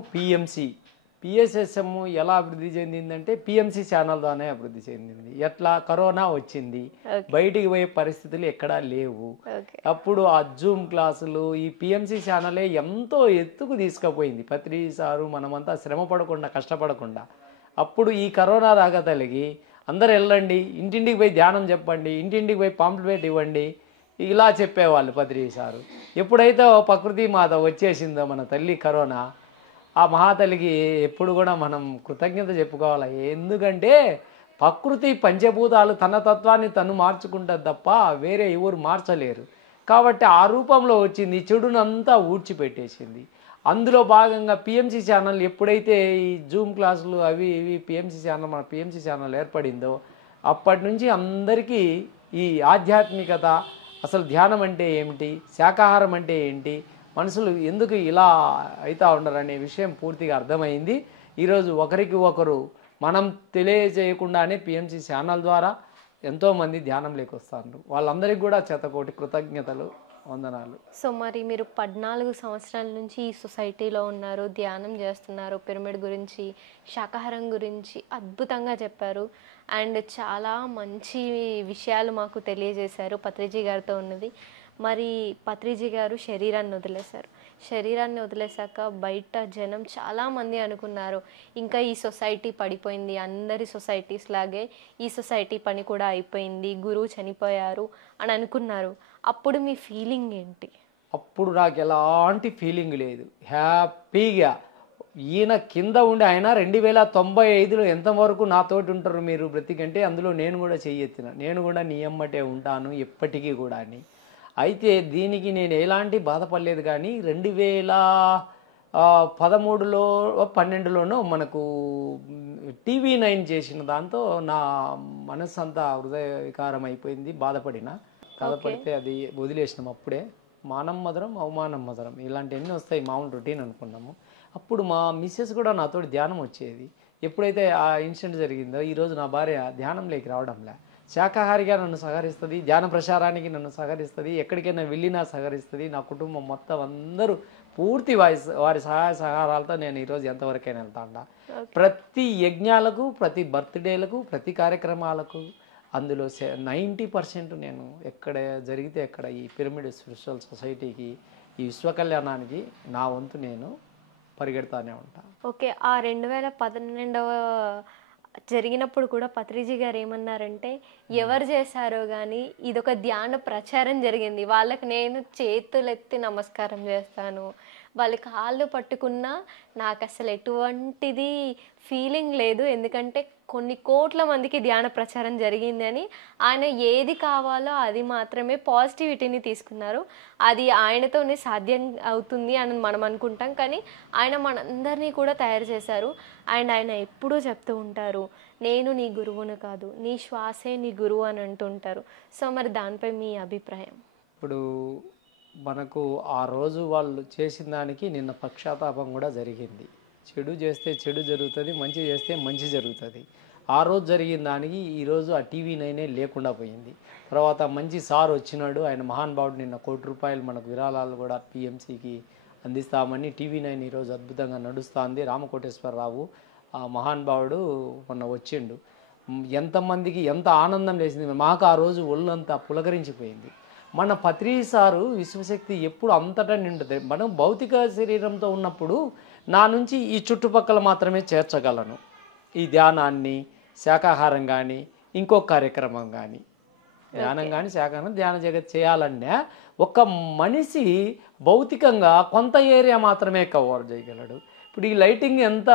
పిఎస్ఎస్ఎం ఎలా అభివృద్ధి చెందిందంటే పిఎంసి ఛానల్ ద్వారానే అభివృద్ధి చెందింది. ఎట్లా కరోనా వచ్చింది, బయటికి పోయే పరిస్థితులు ఎక్కడా లేవు. అప్పుడు ఆ జూమ్ క్లాసులు ఈ పిఎంసి ఛానలే ఎంతో ఎత్తుకు తీసుకుపోయింది. పత్రి సారు మనమంతా శ్రమ పడకుండా, కష్టపడకుండా. అప్పుడు ఈ కరోనా రాగతలిగి అందరు వెళ్ళండి, ఇంటింటికి పోయి ధ్యానం చెప్పండి, ఇంటింటికి పోయి పాంప్లెట్ ఇవ్వండి, ఇలా చెప్పేవాళ్ళు పత్రి సారు. ఎప్పుడైతే ప్రకృతి మాత వచ్చేసిందో మన తల్లి కరోనా, ఆ మహాతల్లికి ఎప్పుడు కూడా మనం కృతజ్ఞత చెప్పుకోవాలి. ఎందుకంటే ప్రకృతి పంచభూతాలు తన తత్వాన్ని తను మార్చుకుంటుంది తప్ప వేరే ఎవరు మార్చలేరు. కాబట్టి ఆ రూపంలో వచ్చింది, చెడునంతా ఊడ్చిపెట్టేసింది. అందులో భాగంగా పిఎంసి ఛానల్ ఎప్పుడైతే ఈ జూమ్ క్లాసులు అవి ఇవి పిఎంసి ఛానల్ మన పిఎంసి ఛానల్ ఏర్పడిందో అప్పటి నుంచి అందరికీ ఈ ఆధ్యాత్మికత, అసలు ధ్యానం అంటే ఏమిటి, శాకాహారం అంటే ఏంటి, మనుషులు ఎందుకు ఇలా అవుతా ఉండరు అనే విషయం పూర్తిగా అర్థమైంది. ఈరోజు ఒకరికి ఒకరు మనం తెలియజేయకుండానే పిఎంసి ఛానల్ ద్వారా ఎంతోమంది ధ్యానంలోకి వస్తారు. వాళ్ళందరికీ కూడా శతకోటి కృతజ్ఞతలు, వందనాలు. సో మరి మీరు 14 సంవత్సరాల నుంచి ఈ సొసైటీలో ఉన్నారు, ధ్యానం చేస్తున్నారు, పిరమిడ్ గురించి, శాకాహారం గురించి అద్భుతంగా చెప్పారు. అండ్ చాలా మంచి విషయాలు మాకు తెలియజేశారు పత్రిజీ గారితో ఉన్నది. మరి పత్రిజీ గారు శరీరాన్ని వదిలేశారు. శరీరాన్ని వదిలేశాక బయట జనం చాలామంది అనుకున్నారు ఇంకా ఈ సొసైటీ పడిపోయింది, అందరి సొసైటీస్ లాగే ఈ సొసైటీ పని కూడా అయిపోయింది, గురువు చనిపోయారు అని అనుకున్నారు. అప్పుడు మీ ఫీలింగ్ ఏంటి? అప్పుడు నాకు ఎలాంటి ఫీలింగ్ లేదు. హ్యాపీగా ఈయన కింద ఉండి ఆయన 2095లో ఎంతవరకు నాతోటి ఉంటారు మీరు బ్రతికంటే అందులో నేను కూడా చెయ్యెత్తిన, నేను కూడా నీ ఎమ్మటే ఉంటాను ఎప్పటికీ కూడా అని. అయితే దీనికి నేను ఎలాంటి బాధపడలేదు. కానీ 2013లో 12లోనో మనకు TV9 చేసిన దాంతో నా మనసు అంతా హృదయ వికారం అయిపోయింది. బాధపడితే అది వదిలేసినాం. అప్పుడే మానం మధురం అవమానం మధురం ఇలాంటివన్నీ వస్తాయి, మామూలు రొటీన్ అనుకున్నాము. అప్పుడు మా మిస్సెస్ కూడా నాతో ధ్యానం వచ్చేది. ఎప్పుడైతే ఆ ఇన్సిడెంట్ జరిగిందో ఈరోజు నా భార్య ధ్యానంలోకి రావడంలే, శాకాహారిగా నన్ను సహకరిస్తుంది, ధ్యాన ప్రచారానికి నన్ను సహకరిస్తుంది, ఎక్కడికైనా వెళ్ళినా సహకరిస్తుంది. నా కుటుంబం మొత్తం అందరూ పూర్తి వారి సహాయ సహకారాలతో నేను ఈరోజు ఎంతవరకైనా వెళ్తాను. ప్రతి యజ్ఞాలకు, ప్రతి బర్త్డేలకు, ప్రతి కార్యక్రమాలకు అందులో 90% నేను ఎక్కడ జరిగితే ఎక్కడ ఈ పిరమిడ్ స్పిరిచువల్ సొసైటీకి, ఈ విశ్వ కళ్యాణానికి నా వంతు నేను పరిగెడతానే ఉంటాను. ఓకే, ఆ 2012 జరిగినప్పుడు కూడా పత్రిజీ గారు ఏమన్నారంటే ఎవరు చేశారో కానీ ఇదొక ధ్యాన ప్రచారం జరిగింది, వాళ్ళకి నేను చేతులెత్తి నమస్కారం చేస్తాను, వాళ్ళ కాళ్ళు పట్టుకున్నా నాకు అసలు ఎటువంటిది ఫీలింగ్ లేదు, ఎందుకంటే కొన్ని కోట్ల మందికి ధ్యాన ప్రచారం జరిగింది అని ఆయన ఏది కావాలో అది మాత్రమే పాజిటివిటీని తీసుకున్నారు. అది ఆయనతోనే సాధ్యం అవుతుంది అని మనం అనుకుంటాం, కానీ ఆయన మనందరినీ కూడా తయారు చేశారు. అండ్ ఆయన ఎప్పుడూ చెప్తూ ఉంటారు, నేను నీ గురువును కాదు, నీ శ్వాసే నీ గురువు అని అంటుంటారు. సో మరి దానిపై మీ అభిప్రాయం? ఇప్పుడు మనకు ఆ రోజు వాళ్ళు చేసిన దానికి నిన్న పక్షాతాపం కూడా జరిగింది. చెడు చేస్తే చెడు జరుగుతుంది, మంచి చేస్తే మంచి జరుగుతుంది. ఆ రోజు జరిగిన దానికి ఈరోజు ఆ TV9 లేకుండా పోయింది. తర్వాత మంచి సార్ వచ్చినాడు, ఆయన మహానుభావుడు నిన్న ₹1 కోటి మనకు విరాళాలు కూడా PMCకి అందిస్తామని TV9 ఈరోజు అద్భుతంగా నడుస్తుంది. రామకోటేశ్వరరావు ఆ మహానుభావుడు మొన్న వచ్చిండు. ఎంతమందికి ఎంత ఆనందం వేసింది, మాకు ఆ రోజు ఒళ్ళంతా పులకరించిపోయింది. మన పత్రిజీ సారు విశ్వశక్తి ఎప్పుడు అంతటా నిండుతుంది. మనం భౌతిక శరీరంతో ఉన్నప్పుడు నా నుంచి ఈ చుట్టుపక్కల మాత్రమే చేర్చగలను, ఈ ధ్యానాన్ని, శాకాహారం కానీ ఇంకో కార్యక్రమం కానీ, ధ్యానం కానీ శాకాహారం ధ్యాన జగత్ చేయాలన్నా ఒక మనిషి భౌతికంగా కొంత ఏరియా మాత్రమే కవర్ చేయగలడు. ఇప్పుడు ఈ లైటింగ్ ఎంత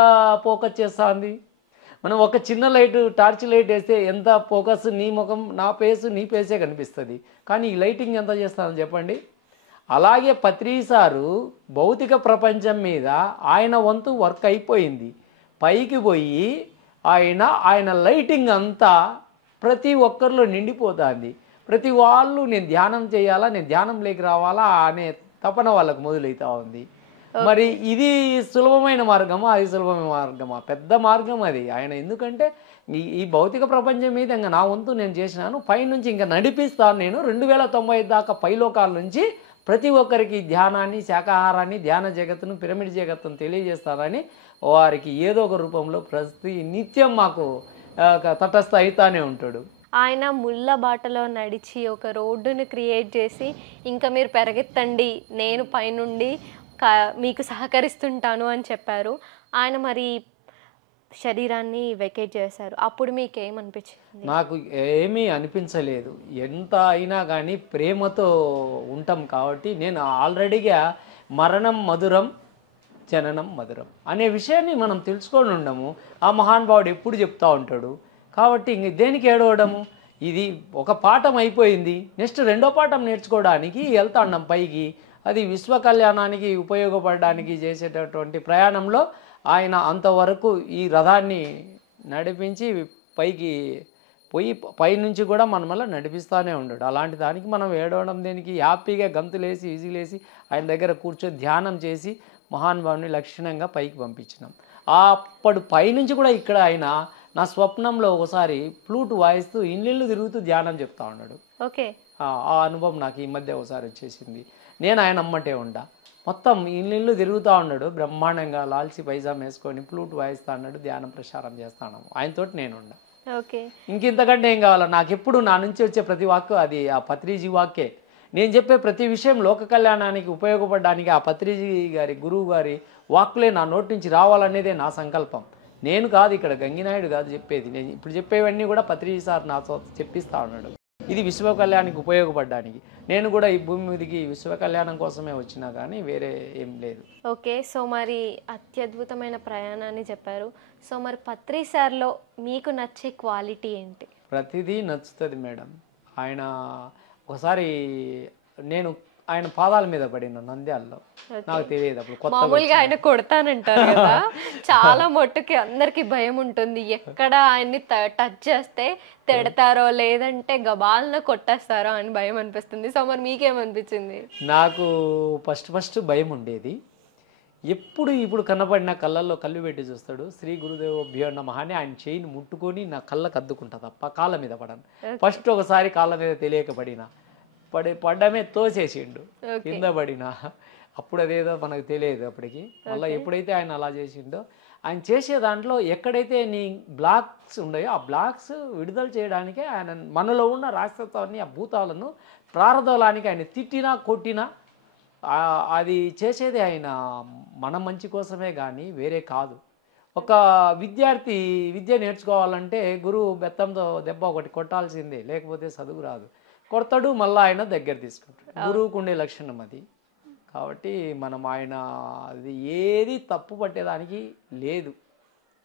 ఫోకస్ చేస్తుంది, మనం ఒక చిన్న లైట్ టార్చ్ లైట్ వేస్తే ఎంత ఫోకస్, నీ ముఖం నా ఫేసు నీ ఫేసే కనిపిస్తుంది, కానీ ఈ లైటింగ్ ఎంత చేస్తానని చెప్పండి. అలాగే పత్రిజీ సారు భౌతిక ప్రపంచం మీద ఆయన వంతు వర్క్ అయిపోయింది, పైకి పోయి ఆయన లైటింగ్ అంతా ప్రతి ఒక్కరిలో నిండిపోతుంది. ప్రతి వాళ్ళు నేను ధ్యానం చేయాలా, నేను ధ్యానంలోకి రావాలా అనే తపన వాళ్ళకు మొదలవుతూ ఉంది. మరి ఇది సులభమైన మార్గమా, అది సులభమైన మార్గమా? పెద్ద మార్గం అది. ఆయన ఎందుకంటే ఈ భౌతిక ప్రపంచం మీద ఇంకా నా వంతు నేను చేసినాను, పైనుంచి ఇంకా నడిపిస్తాను నేను 2095 దాకా పైలోకాల నుంచి ప్రతి ఒక్కరికి ధ్యానాన్ని, శాకాహారాన్ని, ధ్యాన జగత్తును, పిరమిడ్ జగత్తును తెలియజేస్తారని వారికి ఏదో ఒక రూపంలో ప్రతి నిత్యం మాకు తటస్థ అవుతానే ఉంటాడు. ఆయన ముళ్ళ బాటలో నడిచి ఒక రోడ్డును క్రియేట్ చేసి ఇంకా మీరు పెరగెత్తండి, నేను పైనుండి మీకు సహకరిస్తుంటాను అని చెప్పారు. ఆయన మరి శరీరాన్ని వెకేట్ చేశారు. అప్పుడు మీకు ఏమనిపించింది? నాకు ఏమీ అనిపించలేదు. ఎంత అయినా కానీ ప్రేమతో ఉంటాం కాబట్టి నేను ఆల్రెడీగా మరణం మధురం జననం మధురం అనే విషయాన్ని మనం తెలుసుకొని ఉండము. ఆ మహానుభావుడు ఎప్పుడు చెప్తూ ఉంటాడు, కాబట్టి ఇంక దేనికి ఏడవడము, ఇది ఒక పాఠం అయిపోయింది, నెక్స్ట్ రెండో పాఠం నేర్చుకోవడానికి వెళ్తాండం పైకి. అది విశ్వ కళ్యాణానికి ఉపయోగపడడానికి చేసేటటువంటి ప్రయాణంలో ఆయన అంతవరకు ఈ రథాన్ని నడిపించి పైకి పోయి పైనుంచి కూడా మన మళ్ళీ నడిపిస్తూనే ఉన్నాడు. అలాంటి దానికి మనం ఏడవడం దేనికి? హ్యాపీగా గంతులేసి ఈజీలేసి ఆయన దగ్గర కూర్చొని ధ్యానం చేసి మహానుభావుని లక్షణంగా పైకి పంపించినాం. అప్పుడు పైనుంచి కూడా ఇక్కడ ఆయన నా స్వప్నంలో ఒకసారి ఫ్లూట్ వాయిస్తూ ఇల్లు తిరుగుతూ ధ్యానం చెప్తా ఉన్నాడు. ఓకే. ఆ అనుభవం నాకు ఈ మధ్య ఒకసారి వచ్చేసింది. నేను ఆయన అమ్మటే ఉండా, మొత్తం ఇల్లు తిరుగుతూ ఉన్నాడు బ్రహ్మాండంగా, లాల్చి పైజాం వేసుకొని ఫ్లూట్ వాయిస్తా ఉన్నాడు, ధ్యానం ప్రసారం చేస్తాను ఆయనతోటి నేను ఉండా. ఓకే. ఇంకింతకంటే ఏం కావాలా? నాకు ఎప్పుడు నా నుంచి వచ్చే ప్రతి వాక్కు అది ఆ పత్రిజీ వాక్కే. నేను చెప్పే ప్రతి విషయం లోక కళ్యాణానికి ఉపయోగపడడానికి ఆ పత్రిజీ గారి గురువు గారి వాక్కులే నా నోటి నుంచి రావాలనేదే నా సంకల్పం. నేను కాదు, ఇక్కడ గంగినాయుడు కాదు చెప్పేది. నేను ఇప్పుడు చెప్పేవన్నీ కూడా పత్రిజీ సార్ నాతో చెప్పిస్తా ఉన్నాడు. ఇది విశ్వ కళ్యాణానికి ఉపయోగపడడానికి. నేను కూడా ఈ భూమి మీదకి విశ్వ కళ్యాణం కోసమే వచ్చినా కానీ వేరే ఏం లేదు. ఓకే. సో మరి అత్యద్భుతమైన ప్రయాణాన్ని చెప్పారు. సో మరి పత్రి సార్లో మీకు నచ్చే క్వాలిటీ ఏంటి? ప్రతిదీ నచ్చుతుంది మేడం. ఆయన ఒకసారి నేను ఆయన పాదాల మీద పడిన నంద్యాలలో, నాకు తెలియదు అప్పుడు కొత్త. మామూలుగా ఆయన కొడతానంటారు కదా, చాలా మట్టుకి అందరికి భయం ఉంటుంది. ఎక్కడ ఆయన్ని టచ్ చేస్తే తిడతారో లేదంటే గబాలన కొట్టేస్తారో అని భయం అనిపిస్తుంది. సో మరి మీకేమనిపించింది? నాకు ఫస్ట్ భయం ఉండేది. ఇప్పుడు కనపడిన కళ్ళల్లో కళ్ళు పెట్టి చూస్తాడు. శ్రీ గురుదేవోభ్యో నమః అని ఆయన చేయిని ముట్టుకొని నా కళ్ళకు అద్దుకుంటా తప్ప కాళ్ళ మీద పడను. ఫస్ట్ ఒకసారి కాళ్ళ మీద తెలియక పడ్డమే తోసేసిండు, కింద పడినా. అప్పుడు అదేదో మనకు తెలియదు అప్పటికి. మళ్ళీ ఎప్పుడైతే ఆయన అలా చేసిండో, ఆయన చేసే దాంట్లో ఎక్కడైతే నీ బ్లాక్స్ ఉన్నాయో ఆ బ్లాక్స్ విడుదల చేయడానికే ఆయన మనలో ఉన్న రాక్షసాన్ని, ఆ భూతాలను ప్రారదోలానికి ఆయన తిట్టినా కొట్టినా అది చేసేది ఆయన మన మంచి కోసమే కానీ వేరే కాదు. ఒక విద్యార్థి విద్య నేర్చుకోవాలంటే గురువు బెత్తంతో దెబ్బ ఒకటి కొట్టాల్సిందే, లేకపోతే చదువు రాదు. కొడతాడు, మళ్ళీ ఆయన దగ్గర తీసుకుంటాడు. గురువుకు ఉండే లక్షణం అది. కాబట్టి మనం ఆయన అది ఏది తప్పు పట్టేదానికి లేదు.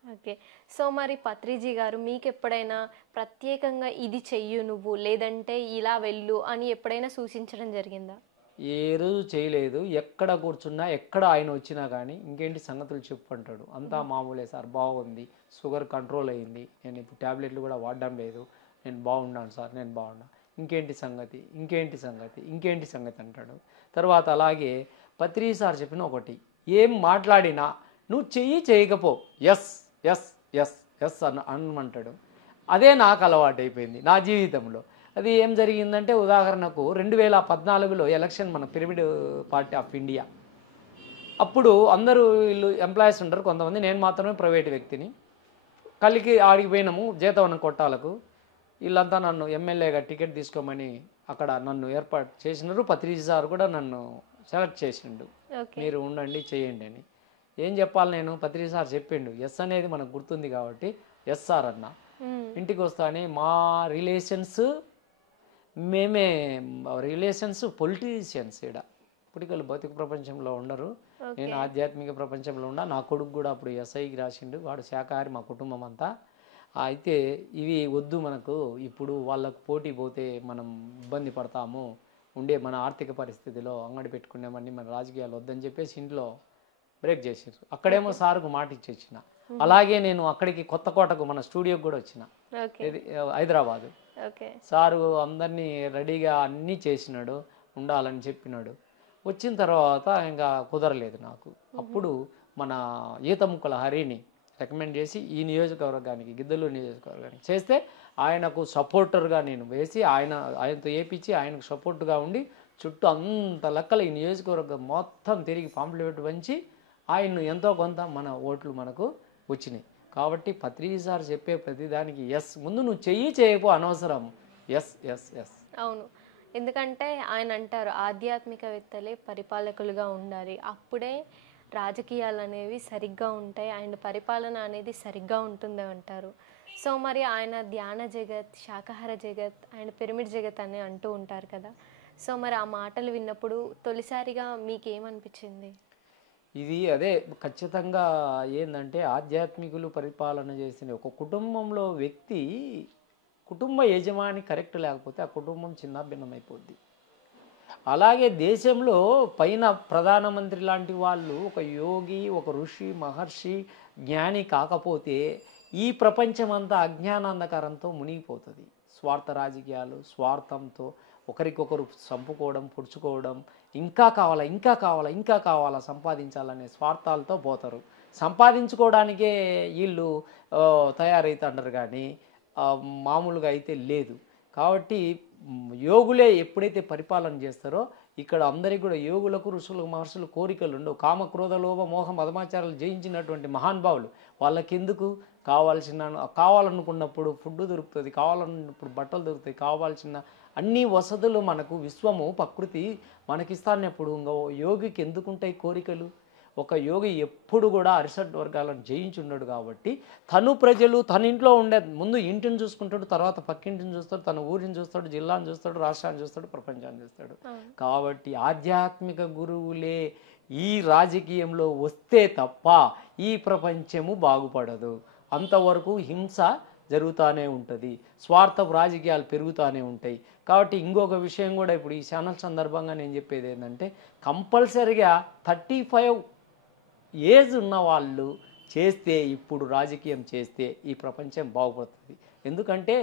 ఓకే. సో మరి పత్రిజీ గారు మీకు ఎప్పుడైనా ప్రత్యేకంగా ఇది చెయ్యు నువ్వు, లేదంటే ఇలా వెళ్ళు అని ఎప్పుడైనా సూచించడం జరిగిందా? ఏ రోజు చేయలేదు. ఎక్కడ కూర్చున్నా, ఎక్కడ ఆయన వచ్చినా కానీ ఇంకేంటి సంగతులు చెప్పు అంటాడు. అంతా మామూలే సార్, బాగుంది, షుగర్ కంట్రోల్ అయ్యింది, నేను ఇప్పుడు ట్యాబ్లెట్లు కూడా వాడడం లేదు, నేను బాగున్నాను సార్, నేను బాగున్నా, ఇంకేంటి సంగతి అంటాడు. తర్వాత అలాగే పత్రి సార్ చెప్పిన ఒకటి, ఏం మాట్లాడినా నువ్వు చేయకపో ఎస్ ఎస్ ఎస్ ఎస్ అనమంటాడు. అదే నాకు అలవాటు అయిపోయింది నా జీవితంలో. అది ఏం జరిగిందంటే, ఉదాహరణకు 2014లో ఎలక్షన్, మన పిరమిడ్ పార్టీ ఆఫ్ ఇండియా. అప్పుడు అందరూ వీళ్ళు ఎంప్లాయీస్ ఉంటారు కొంతమంది, నేను మాత్రమే ప్రైవేట్ వ్యక్తిని. కలికి ఆడిపోయినాము జీతవనం కొట్టాలకు. వీళ్ళంతా నన్ను ఎమ్మెల్యేగా టికెట్ తీసుకోమని అక్కడ నన్ను ఏర్పాటు చేసినారు. పత్రిజీ సార్ కూడా నన్ను సెలెక్ట్ చేసిండు, మీరు ఉండండి చేయండి అని. ఏం చెప్పాలి నేను? పత్రిజీ సార్ చెప్పిండు, ఎస్ అనేది మనకు గుర్తుంది కాబట్టి ఎస్ సార్ అన్న. ఇంటికి వస్తానే మా రిలేషన్స్ పొలిటీషియన్స్ ఇక్కడ పొలిటికల్ భౌతిక ప్రపంచంలో ఉండరు, నేను ఆధ్యాత్మిక ప్రపంచంలో ఉన్నా. నా కొడుకు కూడా అప్పుడు ఎస్ఐకి రాసిండు, వాడు శాఖాహారి, మా కుటుంబం అంతా. అయితే ఇవి వద్దు మనకు, ఇప్పుడు వాళ్ళకు పోటీ పోతే మనం ఇబ్బంది పడతాము, ఉండే మన ఆర్థిక పరిస్థితిలో అంగడి పెట్టుకునేమని మన రాజకీయాలు వద్దని చెప్పేసి ఇంట్లో బ్రేక్ చేసారు. అక్కడేమో సార్కు మాట ఇచ్చి వచ్చిన. అలాగే నేను అక్కడికి కొత్తకోటకు మన స్టూడియోకి కూడా వచ్చిన, హైదరాబాదు. సారు అందరినీ రెడీగా అన్నీ చేసినాడు, ఉండాలని చెప్పినాడు. వచ్చిన తర్వాత ఇంకా కుదరలేదు నాకు. అప్పుడు మన ఈతముక్కల హరిని రికమెండ్ చేసి ఈ నియోజకవర్గానికి, గిద్దలూరు నియోజకవర్గానికి చేస్తే ఆయనకు సపోర్టర్గా నేను వేసి ఆయనతో ఏపించి ఆయనకు సపోర్ట్గా ఉండి చుట్టూ అంత లెక్కల ఈ నియోజకవర్గం మొత్తం తిరిగి పాంప్లెట్ వంచి ఆయన్ను ఎంతో కొంత మన ఓట్లు మనకు వచ్చినాయి. కాబట్టి పత్రిజీ సార్ చెప్పే ప్రతిదానికి ఎస్, ముందు నువ్వు చేయపో అనవసరం, ఎస్ ఎస్ ఎస్. అవును, ఎందుకంటే ఆయన అంటారు ఆధ్యాత్మికవేత్తలే పరిపాలకులుగా ఉండాలి, అప్పుడే రాజకీయాలు అనేవి సరిగ్గా ఉంటాయి, ఆయన పరిపాలన అనేది సరిగ్గా ఉంటుంది అంటారు. సో మరి ఆయన ధ్యాన జగత్, శాకాహార జగత్, ఆయన పిరమిడ్ జగత్ అని అంటూ ఉంటారు కదా. సో మరి ఆ మాటలు విన్నప్పుడు తొలిసారిగా మీకేమనిపించింది? ఇది అదే ఖచ్చితంగా ఏందంటే ఆధ్యాత్మికులు పరిపాలన చేసిన ఒక కుటుంబంలో వ్యక్తి కుటుంబ యజమాని కరెక్ట్ లేకపోతే ఆ కుటుంబం చిన్నాభిన్నమైపోద్ది. అలాగే దేశంలో పైన ప్రధానమంత్రి లాంటి వాళ్ళు ఒక యోగి, ఒక ఋషి, మహర్షి, జ్ఞాని కాకపోతే ఈ ప్రపంచం అంతా అజ్ఞానాంధకారంతో మునిగిపోతుంది. స్వార్థ రాజకీయాలు, స్వార్థంతో ఒకరికొకరు చంపుకోవడం, పుడుచుకోవడం, ఇంకా కావాలా ఇంకా కావాలా ఇంకా కావాలా సంపాదించాలనే స్వార్థాలతో పోతారు. సంపాదించుకోవడానికే వీళ్ళు తయారవుతుంటారు కానీ మామూలుగా అయితే లేదు. కాబట్టి యోగులే ఎప్పుడైతే పరిపాలన చేస్తారో ఇక్కడ అందరికీ కూడా యోగులకు, ఋషులకు, మహర్షులు కోరికలు ఉండవు. కామ, క్రోధ, లోభ, మోహ, మదమాచారాలు జయించినటువంటి మహానుభావులు వాళ్ళకెందుకు కావాలనుకున్నప్పుడు ఫుడ్ దొరుకుతుంది, కావాలన్నప్పుడు బట్టలు దొరుకుతాయి, కావాల్సిన అన్ని వసతులు మనకు విశ్వము ప్రకృతి మనకిస్తానప్పుడు ఇంకా యోగికి ఎందుకుంటాయి కోరికలు? ఒక యోగి ఎప్పుడు కూడా అరిషడ్ వర్గాలను జయించున్నాడు కాబట్టి ప్రజలు తన ఇంట్లో ఉండే ముందు ఇంటిని చూసుకుంటాడు, తర్వాత పక్కింటిని చూస్తాడు, తన ఊరిని చూస్తాడు, జిల్లాను చూస్తాడు, రాష్ట్రాన్ని చూస్తాడు, ప్రపంచాన్ని చూస్తాడు. కాబట్టి ఆధ్యాత్మిక గురువులే ఈ రాజకీయంలో వస్తే తప్ప ఈ ప్రపంచము బాగుపడదు. అంతవరకు హింస జరుగుతూనే ఉంటుంది, స్వార్థపు రాజకీయాలు పెరుగుతూనే ఉంటాయి. కాబట్టి ఇంకొక విషయం కూడా ఇప్పుడు ఈ ఛానల్ సందర్భంగా నేను చెప్పేది ఏంటంటే కంపల్సరిగా 35 ఏజ్ ఉన్న వాళ్ళు చేస్తే, ఇప్పుడు రాజకీయం చేస్తే ఈ ప్రపంచం బాగుపడుతుంది. ఎందుకంటే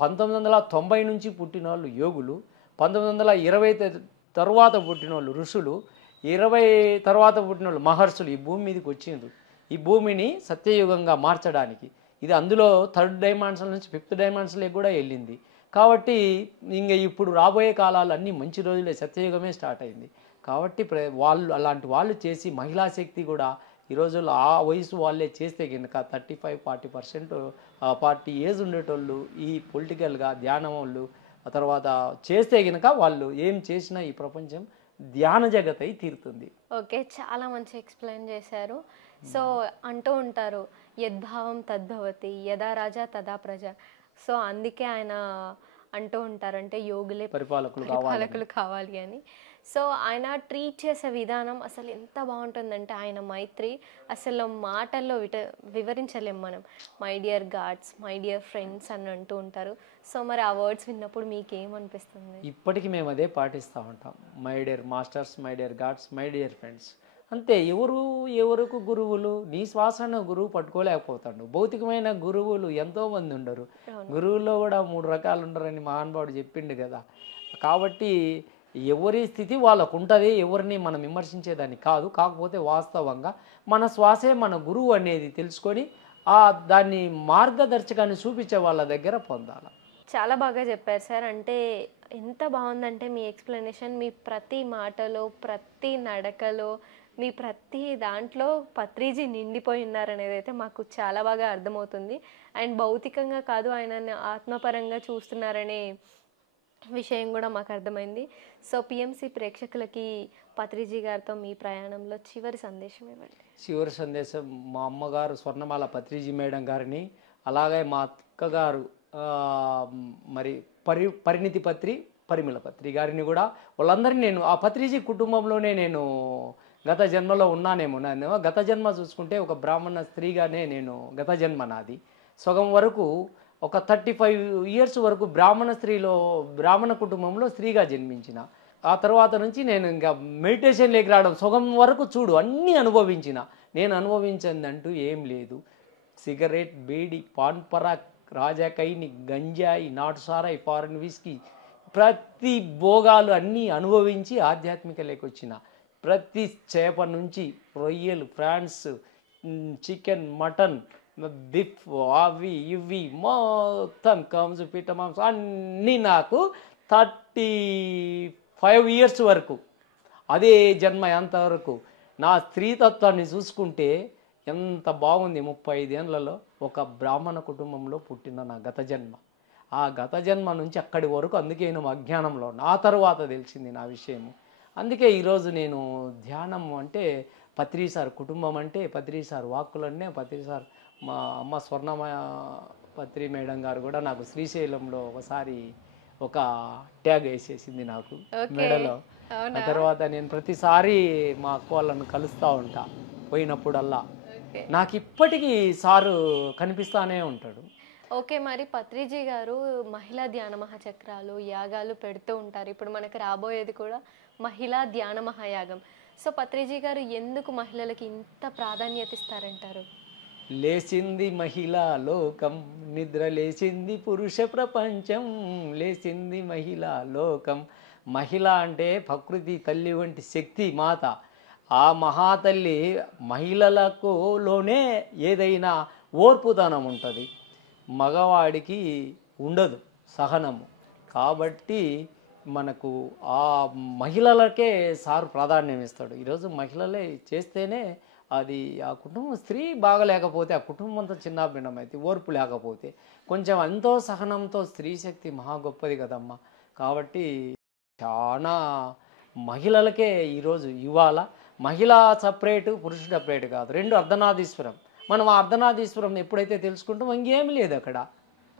1990 నుంచి పుట్టిన వాళ్ళు యోగులు, 1920 తర్వాత పుట్టిన వాళ్ళు ఋషులు, 20 తర్వాత పుట్టిన వాళ్ళు మహర్షులు ఈ భూమి మీదకి వచ్చిండ్రు. ఈ భూమిని సత్యయుగంగా మార్చడానికి. ఇది అందులో 3rd డైమెన్షన్ నుంచి 5th డైమెన్షన్లోకి కూడా వెళ్ళింది. కాబట్టి ఇంక ఇప్పుడు రాబోయే కాలాలు అన్నీ మంచి రోజులే, సత్యయుగమే స్టార్ట్ అయింది. కాబట్టి వాళ్ళు అలాంటి వాళ్ళు చేసి మహిళా శక్తి కూడా ఈ రోజుల్లో ఆ వయసు వాళ్ళే చేస్తే కనుక 35-40% 40 ఏజ్ ఉండేటోళ్ళు ఈ పొలిటికల్గా ధ్యానం వాళ్ళు ఆ తర్వాత చేస్తే కనుక వాళ్ళు ఏం చేసినా ఈ ప్రపంచం ధ్యాన జగత్ అయి తీరుతుంది. ఓకే, చాలా మంచి ఎక్స్ప్లెయిన్ చేశారు. సో అంటూ ఉంటారు యద్భావం తద్భవతి, యదా రాజా తదా ప్రజ. సో అందుకే ఆయన అంటూ ఉంటారంటే యోగులే పరిపాలకులు కావాలి అని. సో ఆయన ట్రీట్ చేసే విధానం అసలు ఎంత బాగుంటుందంటే ఆయన మైత్రి అసలు మాటల్లో వివరించలేము మనం. My dear God's, my dear friends అని అంటూ ఉంటారు. సో మరి ఆ వర్డ్స్ విన్నప్పుడు మీకు ఏమనిపిస్తుంది? ఇప్పటికీ మేము అదే పాటిస్తూ ఉంటాం. My dear masters, my dear God's, my dear friends. అంతే. ఎవరికి గురువులు? నీ శ్వాసను గురువు పట్టుకోలేకపోతాడు. భౌతికమైన గురువులు ఎంతోమంది ఉండరు. గురువుల్లో కూడా 3 రకాలు ఉండరని మహానుభావుడు చెప్పిండు కదా. కాబట్టి ఎవరి స్థితి వాళ్ళకు ఉంటుంది, ఎవరిని మనం విమర్శించేదాన్ని కాదు. కాకపోతే వాస్తవంగా మన శ్వాసే మన గురువు అనేది తెలుసుకొని దాన్ని మార్గదర్శకాన్ని చూపించే వాళ్ళ దగ్గర పొందాలి. చాలా బాగా చెప్పారు సార్. అంటే ఎంత బాగుందంటే మీ ఎక్స్ప్లెనేషన్, మీ ప్రతి మాటలో, ప్రతి నడకలో, మీ ప్రతి దాంట్లో పత్రిజీ నిండిపోయి ఉన్నారనేది అయితే మాకు చాలా బాగా అర్థమవుతుంది. అండ్ భౌతికంగా కాదు, ఆయనని ఆత్మపరంగా చూస్తున్నారనే విషయం కూడా మాకు అర్థమైంది. సో పిఎంసి ప్రేక్షకులకి పత్రిజీ గారితో మీ ప్రయాణంలో చివరి సందేశం ఇవ్వండి. చివరి సందేశం మా అమ్మగారు స్వర్ణమాల పత్రిజీ మేడం గారిని, అలాగే మా అక్కగారు మరి పరిణితి పరిమళ పత్రి గారిని కూడా, వాళ్ళందరినీ నేను ఆ పత్రిజీ కుటుంబంలోనే నేను గత జన్మలో ఉన్నానేమో. నేను గత జన్మ చూసుకుంటే ఒక బ్రాహ్మణ స్త్రీగానే నేను గత జన్మ నాది. సగం వరకు ఒక 35 ఇయర్స్ వరకు బ్రాహ్మణ కుటుంబంలో స్త్రీగా జన్మించిన. ఆ తర్వాత నుంచి నేను ఇంకా మెడిటేషన్లోకి రావడం సగం వరకు చూడు అన్నీ అనుభవించిన. నేను అనుభవించిందంటూ ఏం లేదు. సిగరెట్, బీడి, పాన్ పరాక్, రాజాకైని, గంజాయి, నాటుసారాయి, ఫారెన్ విస్కీ, ప్రతి భోగాలు అన్నీ అనుభవించి ఆధ్యాత్మికలోకి వచ్చిన. ప్రతి చేప నుంచి రొయ్యలు, ఫ్రాన్స్, చికెన్, మటన్, బిఫ్, అవి ఇవి మొత్తం కంసు, పిట్ట మాంసం అన్నీ నాకు 35 ఇయర్స్ వరకు అదే జన్మ. ఎంతవరకు నా స్త్రీతత్వాన్ని చూసుకుంటే ఎంత బాగుంది. 35 ఏళ్లలో ఒక బ్రాహ్మణ కుటుంబంలో పుట్టిన నా గత జన్మ. ఆ గత జన్మ నుంచి అక్కడి వరకు అందుకే నేను అజ్ఞానంలో ఆ తర్వాత తెలిసింది నా విషయము. అందుకే ఈరోజు నేను ధ్యానం అంటే పత్రి సార్ కుటుంబం అంటే పత్రి సార్ వాక్కులనే పత్రి సార్ మా అమ్మ స్వర్ణమయ పత్రి మేడం గారు కూడా నాకు శ్రీశైలంలో ఒకసారి ఒక ట్యాగ్ వేసేసింది నాకు మెడలో. ఆ తర్వాత నేను ప్రతిసారి మా అక్క వాళ్ళను కలుస్తూ ఉంటా పోయినప్పుడల్లా. నాకు ఇప్పటికీ సారు కనిపిస్తానే ఉంటాడు. ఓకే, మరి పత్రిజీ గారు మహిళా ధ్యాన మహాచక్రాలు యాగాలు పెడుతూ ఉంటారు. ఇప్పుడు మనకు రాబోయేది కూడా మహిళా ధ్యాన మహాయాగం. సో పత్రిజీ గారు ఎందుకు మహిళలకి ఇంత ప్రాధాన్యత ఇస్తారంటారు? లేచింది మహిళా లోకం, నిద్ర లేచింది పురుష ప్రపంచం, లేచింది మహిళా లోకం. మహిళ అంటే ప్రకృతి తల్లి వంటి శక్తి మాత. ఆ మహాతల్లి మహిళలకు లోనే ఏదైనా ఓర్పుదనం ఉంటుంది, మగవాడికి ఉండదు సహనము. కాబట్టి మనకు ఆ మహిళలకే సారు ప్రాధాన్యం ఇస్తాడు. ఈరోజు మహిళలే చేస్తేనే అది ఆ కుటుంబం, స్త్రీ బాగలేకపోతే ఆ కుటుంబం అంతా చిన్నాభిన్నమైతే, ఓర్పు లేకపోతే కొంచెం ఎంతో సహనంతో స్త్రీ శక్తి మహా గొప్పది కదమ్మా. కాబట్టి చాలా మహిళలకే ఈరోజు ఇవాళ మహిళ సపరేటు పురుషుడు సపరేట్ కాదు, రెండు అర్ధనాదీశ్వరం. మనం ఆ అర్ధనాదీశ్వరం ఎప్పుడైతే తెలుసుకుంటామో ఇంకేమి లేదు అక్కడ.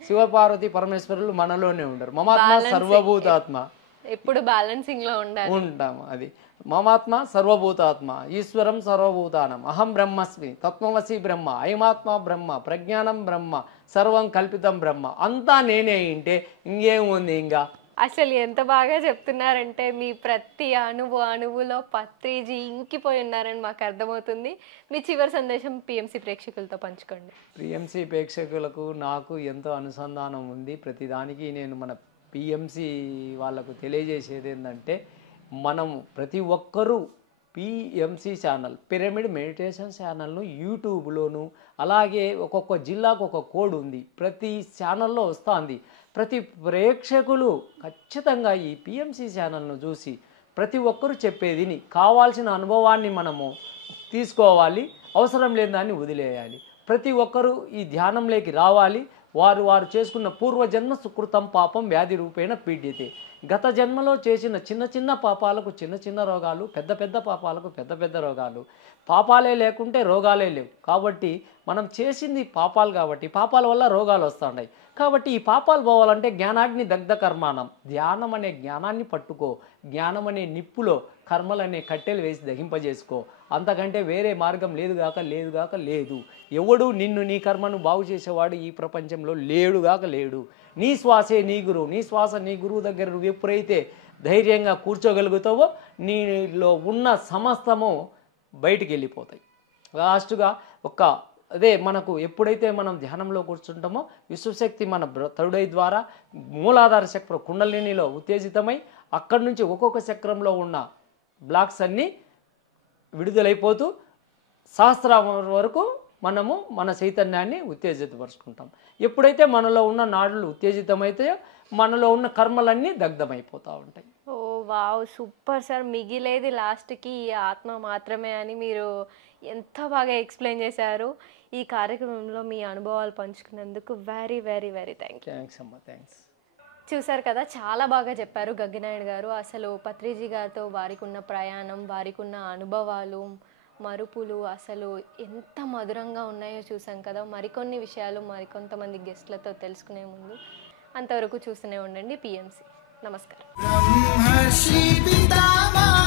శివపార్వతి పరమేశ్వరులు మనలోనే ఉండరు. మమాత్మ సర్వభూతాత్మ, ఎప్పుడు బ్యాలెన్సింగ్ లో ఉంటాము. అది మమాత్మ సర్వభూతాత్మ, ఈశ్వరం సర్వభూతానం, అహం బ్రహ్మస్మి, తత్వమసి బ్రహ్మ, అయమాత్మ బ్రహ్మ, ప్రజ్ఞానం బ్రహ్మ, సర్వం కల్పితం బ్రహ్మ. అంతా నేనే ఇంటే ఇంకేముంది ఇంకా. అసలు ఎంత బాగా చెప్తున్నారంటే మీ ప్రతి అణువులో పత్రిజీ ఇంకిపోయి ఉన్నారని మాకు అర్థమవుతుంది. మీ చివరి సందేశం పిఎంసి ప్రేక్షకులతో పంచుకోండి. పిఎంసి ప్రేక్షకులకు నాకు ఎంతో అనుసంధానం ఉంది. ప్రతిదానికి నేను మన పిఎంసి వాళ్ళకు తెలియజేసేది ఏంటంటే, మనం ప్రతి ఒక్కరూ పిఎంసి ఛానల్, పిరమిడ్ మెడిటేషన్ ఛానల్ను యూట్యూబ్లోను, అలాగే ఒక్కొక్క జిల్లాకు ఒక కోడ్ ఉంది, ప్రతి ఛానల్లో వస్తుంది. ప్రతి ప్రేక్షకులు ఖచ్చితంగా ఈ పిఎంసి ఛానల్ను చూసి ప్రతి ఒక్కరూ చెప్పేదిని కావాల్సిన అనుభవాన్ని మనము తీసుకోవాలి, అవసరం లేని దాన్ని వదిలేయాలి. ప్రతి ఒక్కరూ ఈ ధ్యానంలోకి రావాలి. వారు చేసుకున్న పూర్వజన్మ సుకృతం పాపం వ్యాధి రూపేణ పీడ్యతే. గత జన్మలో చేసిన చిన్న చిన్న పాపాలకు చిన్న చిన్న రోగాలు, పెద్ద పెద్ద పాపాలకు పెద్ద పెద్ద రోగాలు. పాపాలే లేకుంటే రోగాలే లేవు. కాబట్టి మనం చేసింది పాపాలు, కాబట్టి పాపాల వల్ల రోగాలు వస్తున్నాయి. కాబట్టి ఈ పాపాలు పోవాలంటే జ్ఞానాగ్ని దగ్ధ కర్మానం, ధ్యానం అనే జ్ఞానాన్ని పట్టుకో, జ్ఞానం అనే నిప్పులో కర్మలనే కట్టెలు వేసి దహింపజేసుకో. అంతకంటే వేరే మార్గం లేదుగాక లేదు. ఎవడు నిన్ను నీ కర్మను బాగు చేసేవాడు ఈ ప్రపంచంలో లేడు. నీ శ్వాసే నీ గురువు, నీ శ్వాస నీ గురువు దగ్గర నువ్వు ఎప్పుడైతే ధైర్యంగా కూర్చోగలుగుతావో నీలో ఉన్న సమస్తము బయటికి వెళ్ళిపోతాయి. లాస్ట్గా అదే మనకు ఎప్పుడైతే మనం ధ్యానంలో కూర్చుంటామో విశ్వశక్తి మన తరుడై ద్వారా మూలాధార చక్రం కుండలినిలో ఉత్తేజితమై అక్కడి నుంచి ఒక్కొక్క చక్రంలో ఉన్న బ్లాక్స్ అన్నీ విడుదలైపోతూ సహస్రారం వరకు మనము మన చైతన్యాన్ని ఉత్తేజితపరుచుకుంటాం. ఎప్పుడైతే మనలో ఉన్న నాడులు ఉత్తేజితమైతాయో మనలో ఉన్న కర్మలన్నీ దగ్ధమైపోతూ ఉంటాయి. ఓ వావ్, సూపర్ సార్. మిగిలేది లాస్ట్కి ఈ ఆత్మ మాత్రమే అని మీరు ఎంత బాగా ఎక్స్ప్లెయిన్ చేశారు. ఈ కార్యక్రమంలో మీ అనుభవాలు పంచుకున్నందుకు వెరీ వెరీ వెరీ థ్యాంక్స్ అమ్మా. థ్యాంక్స్. చూసారు కదా, చాలా బాగా చెప్పారు గంగినాయుడు గారు. అసలు పత్రిజీ గారితో వారికి ఉన్న ప్రయాణం, వారికి ఉన్న అనుభవాలు, మరుపులు అసలు ఎంత మధురంగా ఉన్నాయో చూసాం కదా. మరికొన్ని విషయాలు మరికొంతమంది గెస్ట్లతో తెలుసుకునే ముందు అంతవరకు చూస్తూనే ఉండండి పిఎంసి. నమస్కారం. ब्रह्मर्षि पितामह